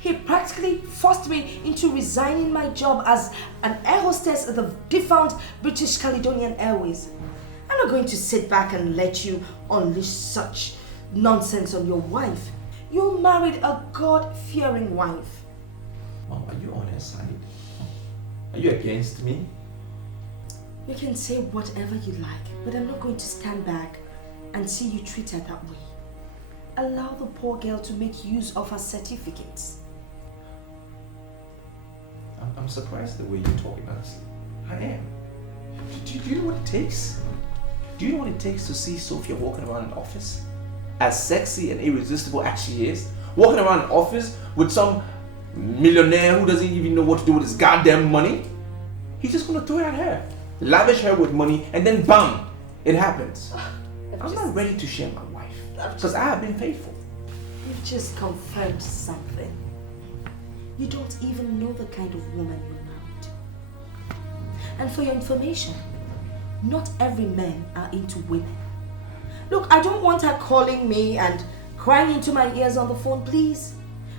He practically forced me into resigning my job as an air hostess at the defunct British Caledonian Airways. And not going to sit back and let you unleash such nonsense on your wife. You married a God-fearing wife. Mom, are you on her side? Are you against me? You can say whatever you like, but I'm not going to stand back and see you treat her that way. Allow the poor girl to make use of her certificates. I'm surprised the way you're talking, honestly. I am. Do you know what it takes? Do you know what it takes to see Sophia walking around an office? As sexy and irresistible as she is, walking around an office with some millionaire who doesn't even know what to do with his goddamn money? He's just gonna throw it at her, lavish her with money, and then bam, it happens. I'm not ready to share my wife, because I have been faithful. You've just confirmed something. You don't even know the kind of woman you married. And for your information, not every man are into women. Look, I don't want her calling me and crying into my ears on the phone, please.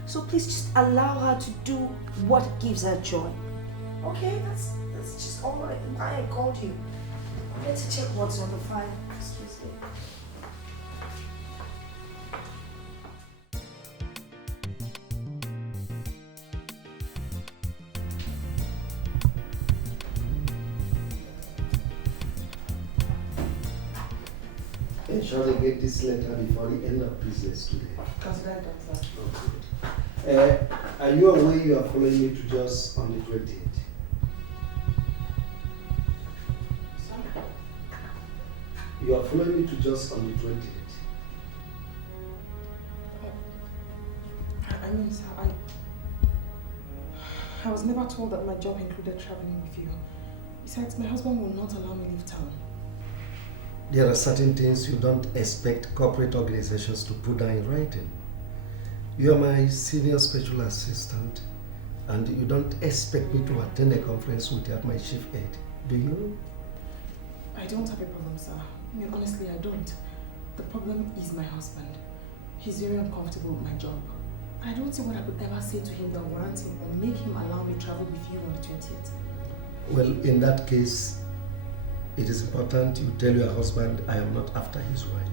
So please just allow her to do what gives her joy. Okay, that's just all why I called you. Let's check what's on the file. Excuse me. Ensure they get this letter before the end of business today. Consider that, sir. Okay. Are you aware you are following me to Jos on the 20th? Sorry? You are following me to Jos on the 20th. I mean, sir, I was never told that my job included traveling with you. Besides, my husband will not allow me to leave town. There are certain things you don't expect corporate organizations to put down in writing. You are my senior special assistant, and you don't expect me to attend a conference without my chief aide, do you? I don't have a problem, sir. I mean, honestly, I don't. The problem is my husband. He's very uncomfortable with my job. I don't see what I could ever say to him that warrants him or make him allow me to travel with you on the 20th. Well, in that case, it is important you tell your husband I am not after his wife.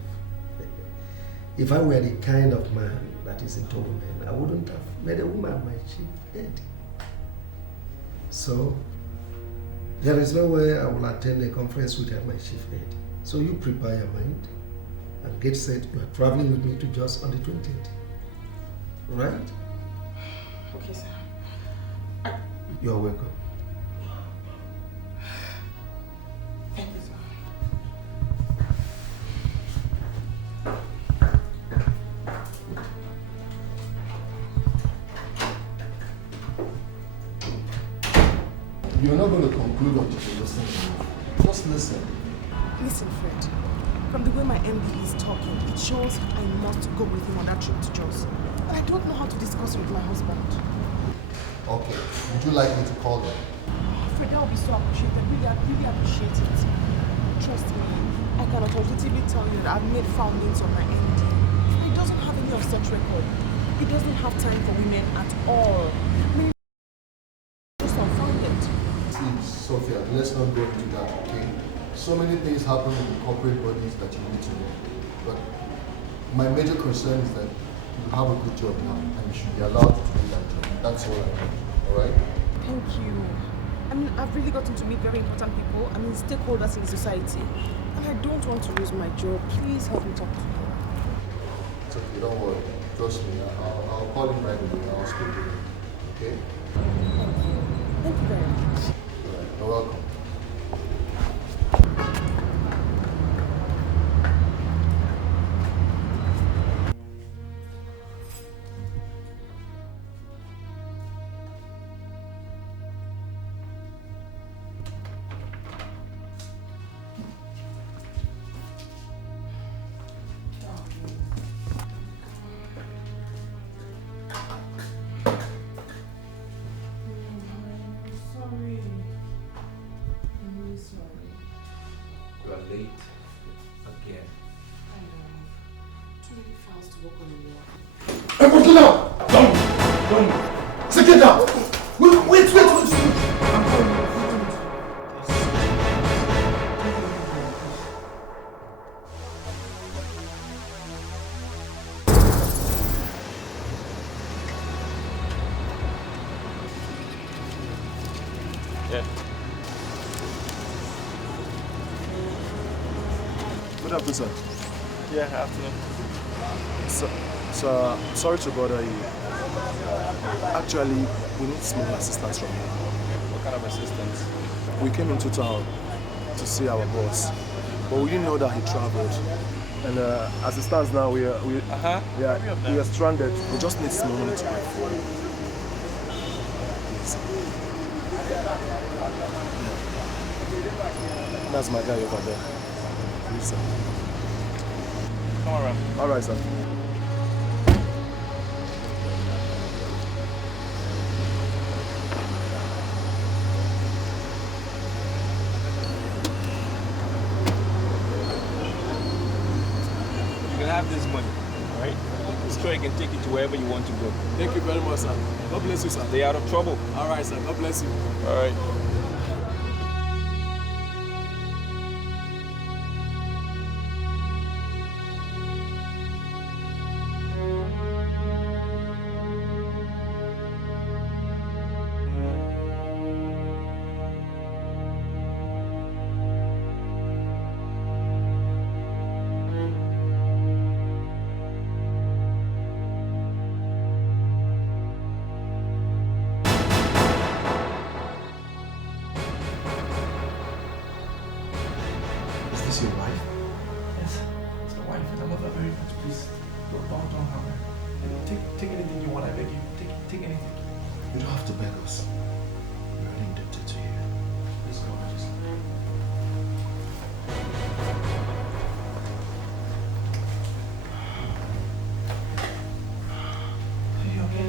If I were the kind of man that is into women, I wouldn't have made a woman my chief aide. So, there is no way I will attend a conference without my chief aide. So you prepare your mind and get set. You are traveling with me to Jos on the 20th. Right? Okay, sir. You are welcome. Thank you, sir. You're not going to conclude until you listen to me. Just listen. Listen, Fred. From the way my MD is talking, it shows I must go with him on that trip to Jos. But I don't know how to discuss it with my husband. Okay. Would you like me to call them? Fred, that would be so appreciated. I really appreciate it. Trust me, I can authoritatively tell you that I've made foundings on my MD. He doesn't have any of such record. He doesn't have time for women at all. I mean, just unfounded. See, Sophia, let's not go into that, okay? So many things happen in the corporate bodies that you need to know. But my major concern is that you have a good job now and you should be allowed to do that job. That's all I want, alright? Thank you. I mean, I've really gotten to meet very important people. I mean, stakeholders in the society. And I don't want to lose my job. Please help me talk to him. It's okay, don't worry. Trust me, I'll call him right away. I'll speak to him, okay? Thank you. Thank you very much. Alright, you're welcome. You are late again. I know. Too many files to work on in the office. Everyone get down! Don't! Say get down! Wait! Good afternoon, sir. Yeah, afternoon. So, sorry to bother you. Actually, we need small assistance from you. What kind of assistance? We came into town to see our boss, but we didn't know that he traveled. And as it stands now, we are stranded. We just need some money to pay for it. That's my guy over there. Please, sir. Come around. All right, sir. You can have this money, all right? This truck can take you to wherever you want to go. Thank you very much, sir. God bless you, sir. Stay out of trouble. All right, sir. God bless you. All right. Is this your wife? Yes, it's my wife and I love her very much. Please, don't harm her. Take anything you want, I beg you. Take anything. You don't have to beg us. We're really indebted to you. Let's go, Majesty. Are you okay?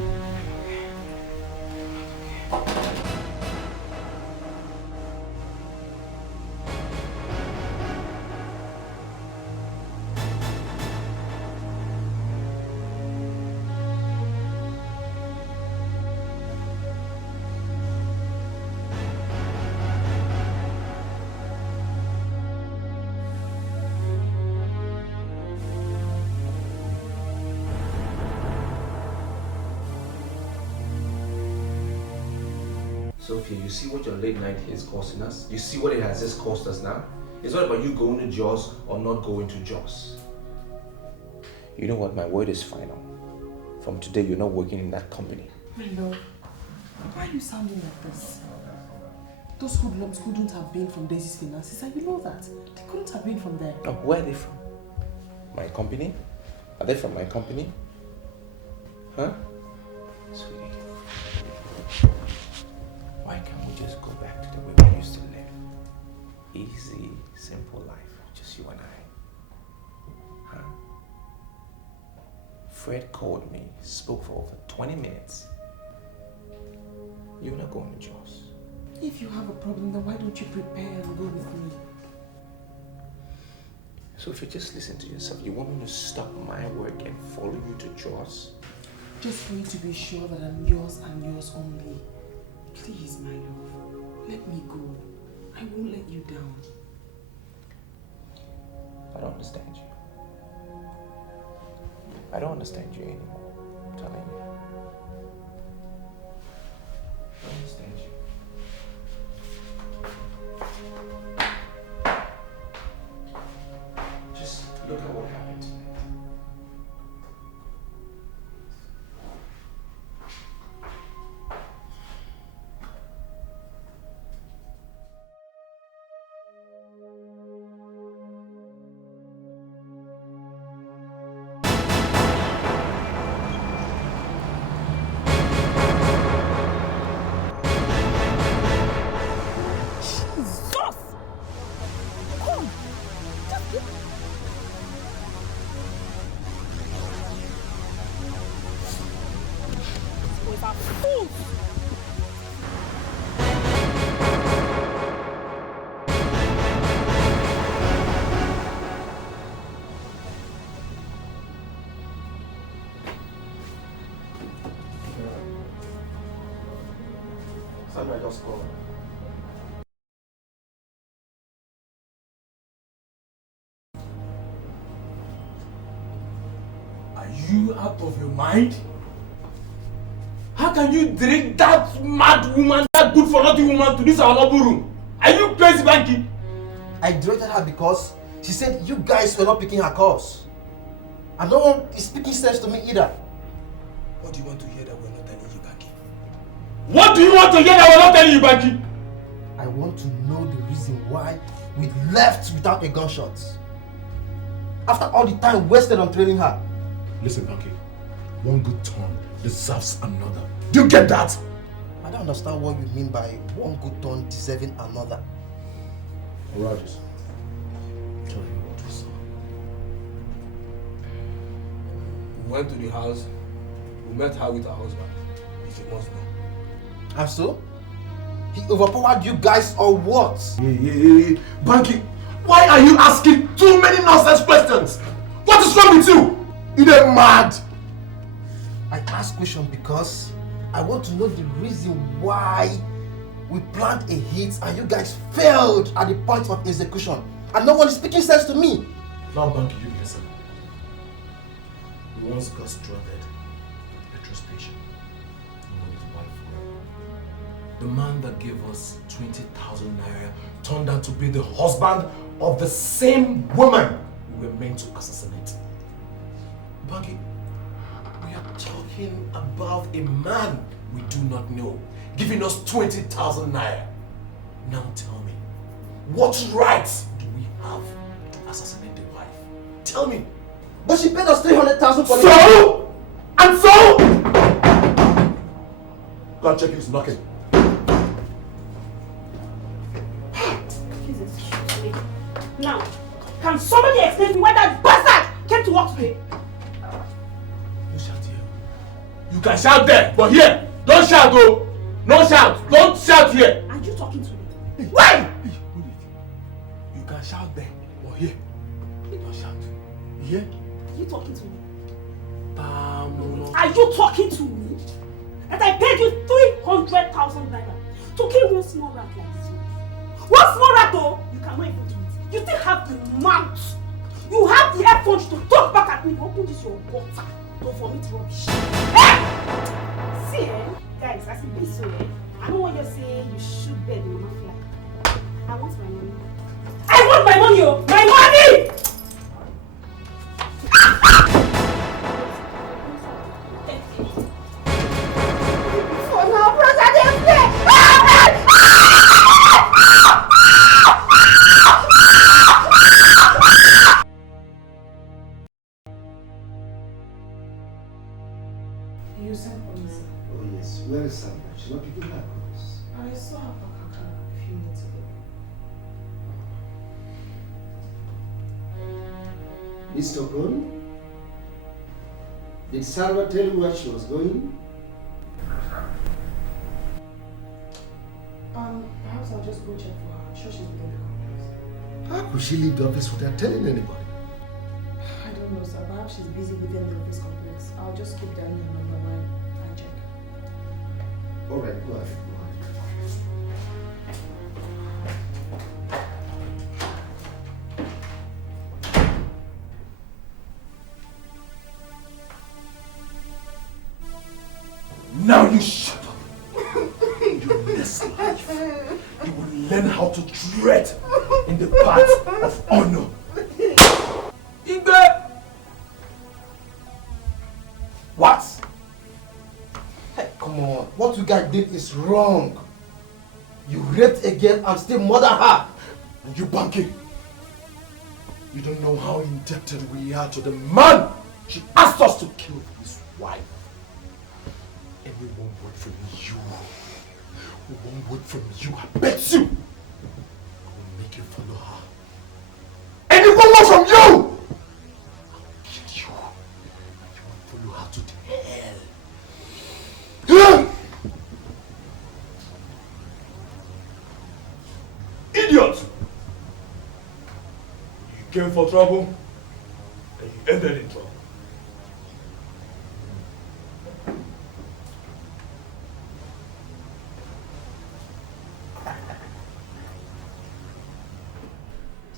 Sophia, you see what your late night is costing us? You see what it has just cost us now? It's not about you going to Jaws or not going to Jaws. You know what? My word is final. From today, you're not working in that company. My love, why are you sounding like this? Those hoodlums couldn't have been from Daisy's finances, and you know that. They couldn't have been from there. Oh, where are they from? My company? Are they from my company? Huh? Sweetie. Why can't we just go back to the way we used to live? Easy, simple life, just you and I. Huh? Fred called me, spoke for over 20 minutes. You're not going to Jaws. If you have a problem, then why don't you prepare and go with me? So if you just listen to yourself, you want me to stop my work and follow you to Jaws? Just for you to be sure that I'm yours and yours only. Please, my love, let me go. I won't let you down. I don't understand you. I don't understand you anymore, I'm telling you. I don't understand you. Just look at what happened tonight. Sandra just called. Are you out of your mind? How can you drink that mad woman, that good for nothing woman to this our noble room? Are you crazy, Banky? I directed her because She said you guys were not picking her calls. And no one is speaking sense to me either. What do you want to hear that we're not telling you, Banky? What do you want to hear that we're not telling you, Banky? I want to know the reason why we left without a gunshot. After all the time wasted on training her. Listen, Banky. One good turn deserves another. Do you get that? I don't understand what you mean by one good turn deserving another. Rogers, tell me what we saw. We went to the house. We met her with her husband. If you must know. And so? He overpowered you guys or what? Banky, why are you asking too many nonsense questions? What is wrong with you? You're mad. I ask questions because I want to know the reason why we planned a hit and you guys failed at the point of execution. And no one is speaking sense to me. Now, Banky, you listen. We once got stranded at the petrol station. The man that gave us 20,000 naira turned out to be the husband of the same woman we were meant to assassinate. Banky, we are talking about a man we do not know giving us 20,000 naira. Now tell me, what rights do we have to assassinate the wife? Tell me. But she paid us 300,000 for So? And so? Go and check who's knocking. Now, can somebody explain to me why that bastard came to work today? Don't shout here. You can shout there, but here, don't shout though. No shout. Don't shout here. Are you talking to me? Why? Hold it. You can shout there, but here, don't shout. Yeah? Are you talking to me? No. Are you talking to me? That I paid you 300,000 naira to kill one small rat like this one. One small rat though, you cannot even do it. You still have the mouth. You have the effort to talk back at me. Open this your water. Don't vomit rubbish. Hey! See, guys, as it be so, I don't want you to say you should bed in my fly. I want my money. I want my money, oh! My money! For now, brother, they play. You sent police. Oh yes, where is Sandra? She's not picking her calls. I saw her back a few minutes ago. Mr. Gun, did Sandra tell you where she was going? Perhaps I'll just go check for her. I'm sure she's within the complex. How could she leave the office without telling anybody? I don't know, sir. Perhaps she's busy within the office complex. I'll just keep dialing her number while I check. Alright, go ahead. Now you shut up. Your next life, you will learn how to tread in the path of honor. Igbe! What? Hey, come on. What you guys did is wrong. You raped a girl and still murder her. And you, Banky, you don't know how indebted we are to the man she asked us to kill his wife. And we won't wait from you. We won't wait from you, I bet you. I will make you follow her. And it won't wait from you! I will kill you. You will follow her to hell. Idiot! You came for trouble, and you ended in trouble.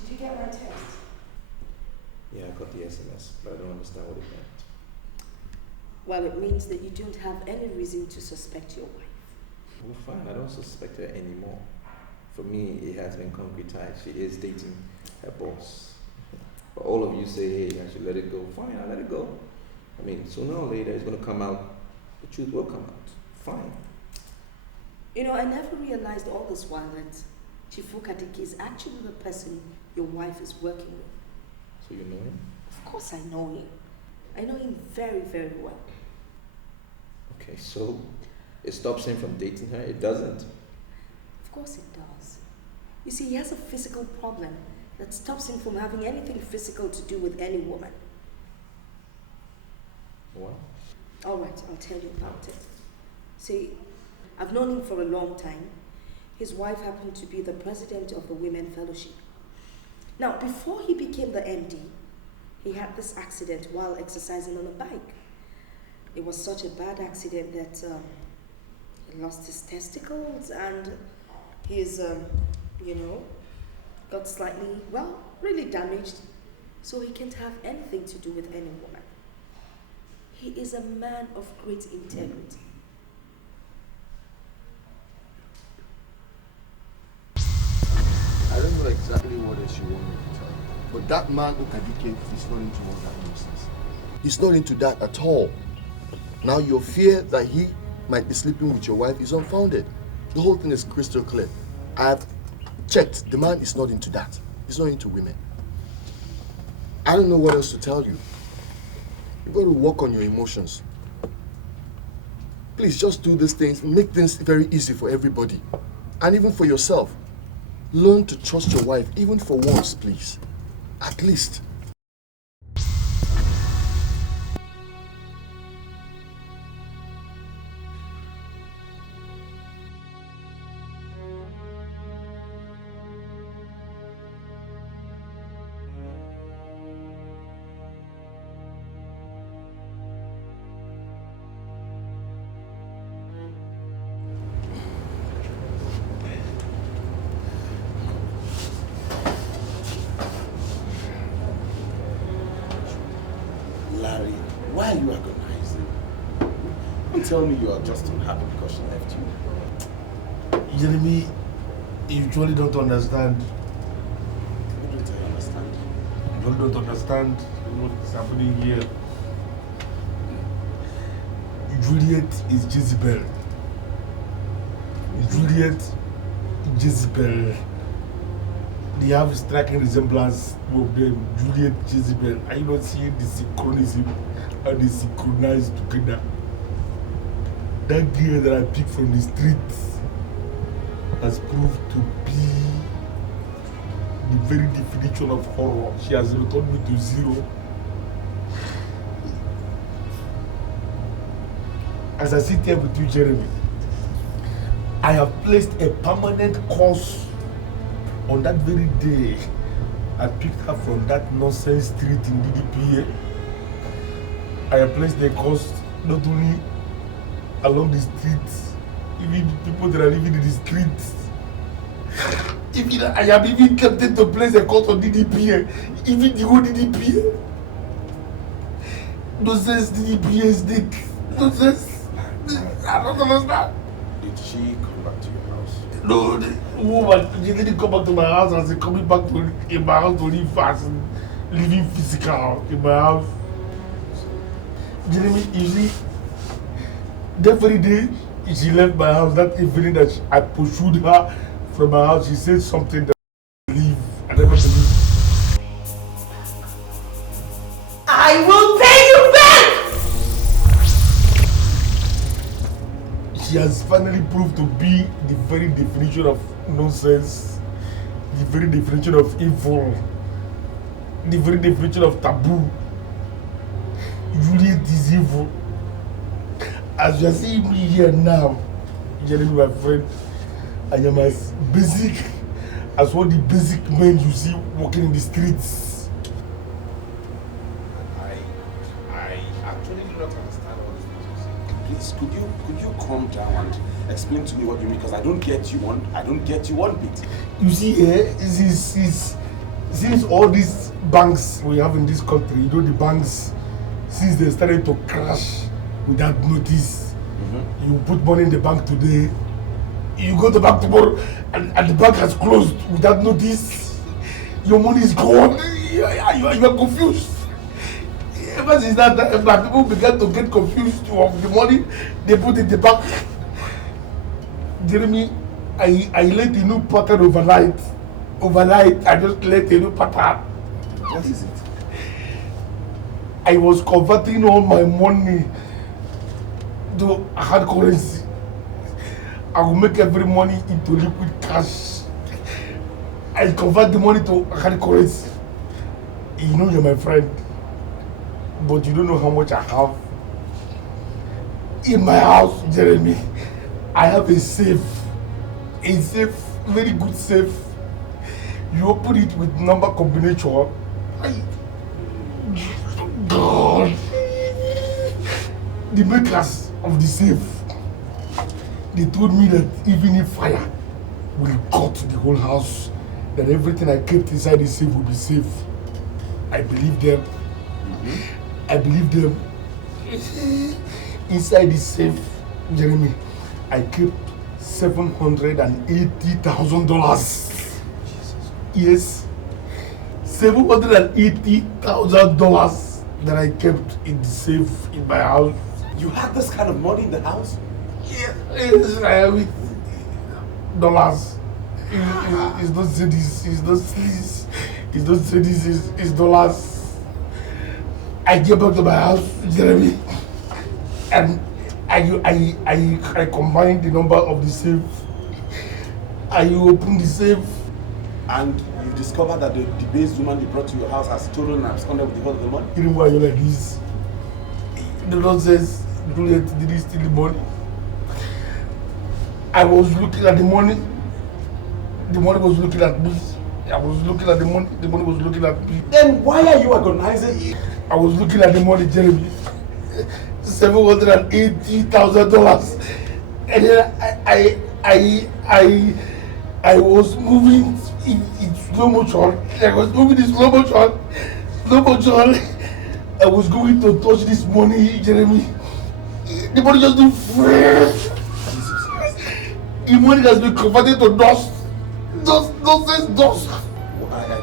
Did you get my text? Yeah, I got the SMS, but I don't understand what it meant. Well, it means that you don't have any reason to suspect your wife. Well, fine, I don't suspect her anymore. For me, it has been concretized. She is dating her boss. But all of you say, hey, I should let it go. Fine, I'll let it go. I mean, sooner or later it's going to come out. The truth will come out. Fine. You know, I never realized all this while that Chifuka Dikeh is actually the person your wife is working with. So you know him? Of course I know him. I know him very, very well. Okay, so it stops him from dating her? It doesn't? Of course it does. You see, he has a physical problem that stops him from having anything physical to do with any woman. What? All right, I'll tell you about it. See, I've known him for a long time. His wife happened to be the president of the Women Fellowship. Now, before he became the MD, he had this accident while exercising on a bike. It was such a bad accident that he lost his testicles and his, got slightly, really damaged. So he can't have anything to do with any woman. He is a man of great integrity. I don't know exactly what else you want me to tell you, but that man Dikeh is not into all that nonsense. He's not into that at all. Now your fear that he might be sleeping with your wife is unfounded. The whole thing is crystal clear. I've checked. The man is not into that. He's not into women. I don't know what else to tell you. You've got to work on your emotions. Please just do these things. Make things very easy for everybody. And even for yourself. Learn to trust your wife, even for once, please. At least. Larry, why are you agonizing? Don't tell me you are just unhappy because she left you. Jeremy, you truly don't understand. What don't I understand? You don't understand what is happening here. Juliet is Jezebel. Juliet, Jezebel. They have striking resemblance of them. Juliet, Jezebel. Are you not seeing the synchronism? How they synchronize together? That girl that I picked from the streets has proved to be the very definition of horror. She has returned me to zero. As I sit here with you, Jeremy, I have placed a permanent curse on that very day. I picked her from that nonsense street in DDPA. I have placed a curse not only along the streets, even the people that are living in the streets. Even I am even tempted to place a curse on DDPA, even the whole DDPA. Nonsense DDPA snake. Nonsense. I don't understand. Did she come back to your house? No, the woman, she didn't come back to my house and she's coming back to in my house to live fast and living physical in my house. Jeremy, you see, that very day she left my house, that evening that I pursued her from my house, she said something that I believe. I never believe. I will pay you back! She has finally proved to be the very definition of nonsense, the very definition of evil, the very definition of taboo. Juliet is evil. As you are seeing me here now, Jeremy, my friend, I am as basic as what the basic men you see walking in the streets. I actually do not understand all these things you say. Please, could you calm down and explain to me what you mean? Because I don't get you one bit. You see here, since all these banks we have in this country, you know, the banks, since they started to crash without notice, you put money in the bank today, you go to the bank tomorrow, and the bank has closed without notice. Your money is gone. You are confused. Ever since that time, my people began to get confused of the money they put in the bank. Jeremy, I let a new pattern overnight. Overnight, I just let a new pattern. What is it? I was converting all my money to hard currency. I will make every money into liquid cash. I convert the money to hard currency. You know you're my friend, but you don't know how much I have in my house, Jeremy. I have a safe, very good safe. You open it with number combination. God, the makers of the safe, they told me that even if fire will cut the whole house, that everything I kept inside the safe will be safe. I believe them. I believe them. Inside the safe, Jeremy, I kept $780,000. Yes, $780,000 that I kept in the safe in my house. You had this kind of money in the house? Yes, with dollars. It's not cities, it's not cities, it's not cities, it's dollars. I get back to my house, Jeremy, and I combined the number of the safe. I opened the safe. And you discovered that the base woman you brought to your house has stolen and absconded with the whole of the money? You know why you're like this? The Lord says, Juliet, did he steal the money? I was looking at the money. The money was looking at me. I was looking at the money. The money was looking at me. Then why are you agonizing it? I was looking at the money, Jeremy. $780,000. And then I was moving in slow motion. I was moving in slow motion. I was going to touch this money, Jeremy. The money just didn't freeze. The money has been converted to dust. Dust. I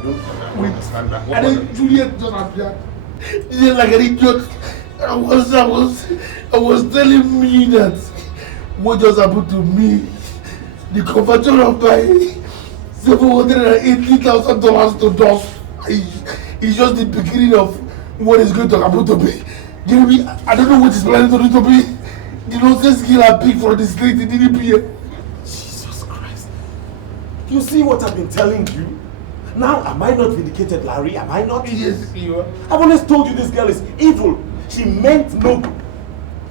don't understand that. And then Juliet just appeared. Just like an idiot. I was telling me that what just happened to me, the conversion of my $780,000 to dust, is just the beginning of what is going to happen to me. Jeremy, I don't know what is planning to do to me. The nonsense skill I picked from the street, it didn't appear. Jesus Christ. You see what I've been telling you? Now, am I not vindicated, Larry? Am I not? Yes, you are. I've always told you this girl is evil. She meant no good.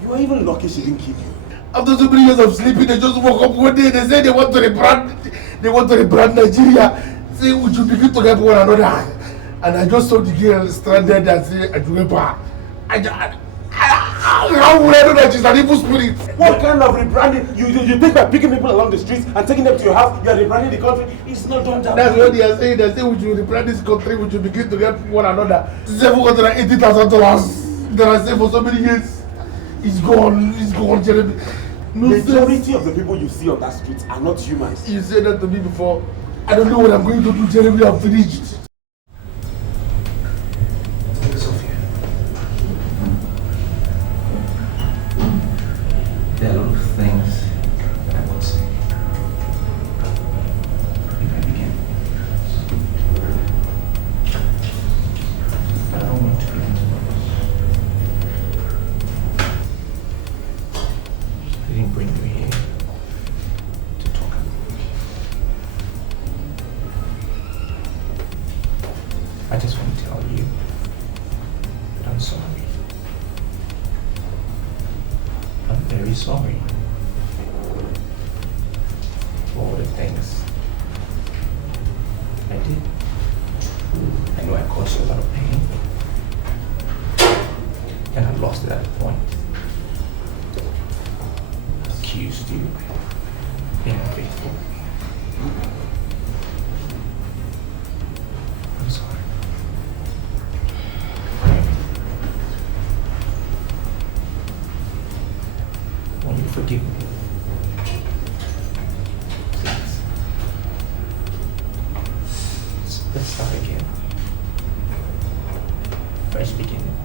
You are even lucky she didn't kill you. After so many years of sleeping, they just woke up one day. They said they want to rebrand Nigeria. Say we should begin to help one another. And I just saw the girl stranded and say, I do her. How would I know that she's an evil spirit? What kind of rebranding? You think by picking people along the streets and taking them to your house, you are rebranding the country? It's not done that. That's what they are saying. They say we should rebrand this country, we should begin to help one another. $780,000 that I saved for so many years. It's gone, Jeremy. Majority of the people you see on that street are not humans. You said that to me before. I don't know what I'm going to do, Jeremy. I'm finished. There are a lot of things that I want to say. If I begin, I don't want to begin tomorrow. I didn't bring you here to talk about me. I just want to tell you that I'm sorry. I'm very sorry for all the things I did. I know I caused you a lot of pain, and I lost it at a point. I accused you of being unfaithful. I'm sorry. Will you forgive me? Please. Let's start again. fresh beginning.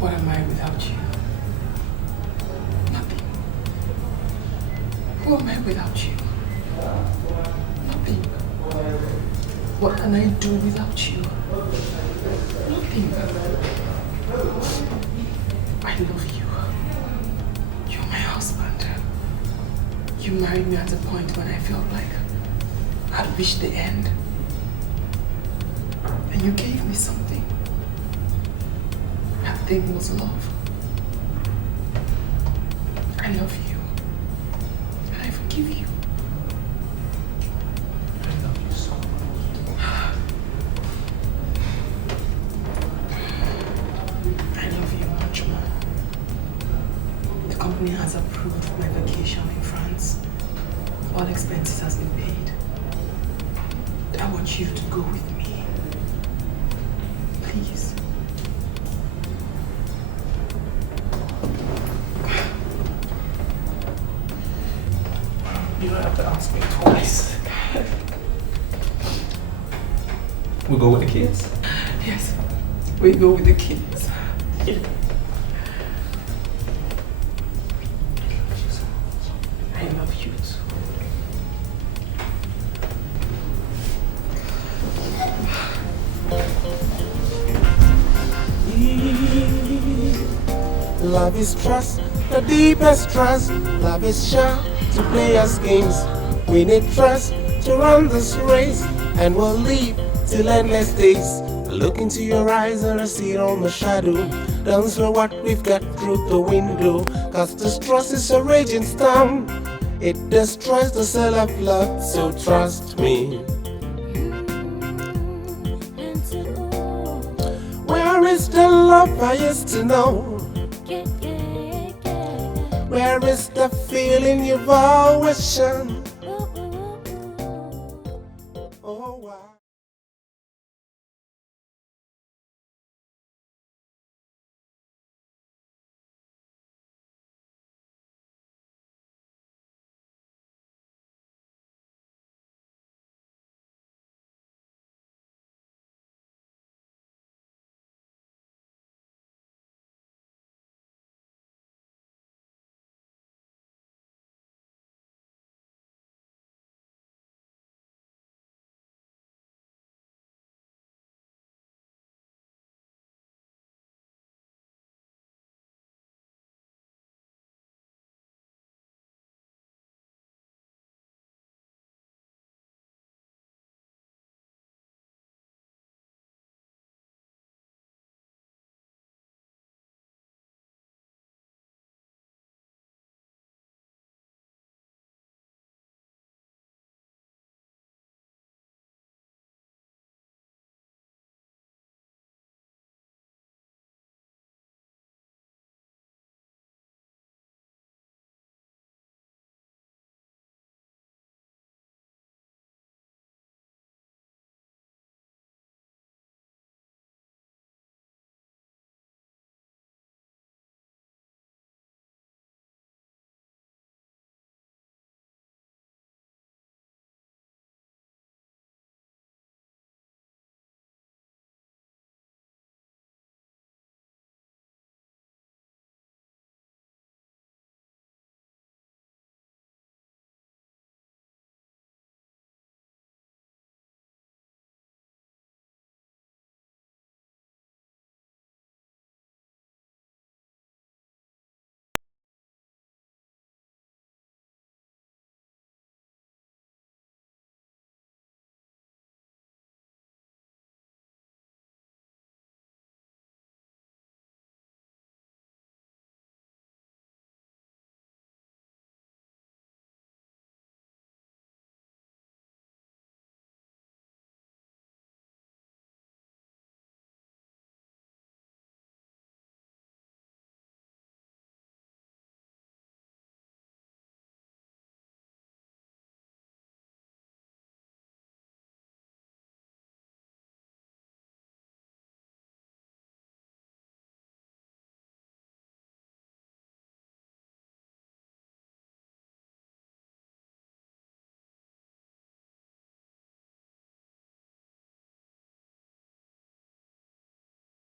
What am I without you? Nothing. Who am I without you? Nothing. What can I do without you? Nothing. I love you. You're my husband. You married me at a point when I felt like I'd reached the end. And you gave me something. That thing was love. I love you. And I forgive you. I love you so much. I love you much more. The company has approved my vacation in France. All expenses has been paid. I want you to go with me. Please. You don't have to ask me twice. We'll go with the kids? Yes. We go with the kids. Yeah. I love you too. Love is trust, the deepest trust. Love is sure to play us games. We need trust to run this race, and we'll live till endless days. I look into your eyes and I see all my shadow. Don't know what we've got through the window, cause this trust is a raging storm. It destroys the cell of love, so trust me. Where is the love I used to know? Where is the feeling you've always shown?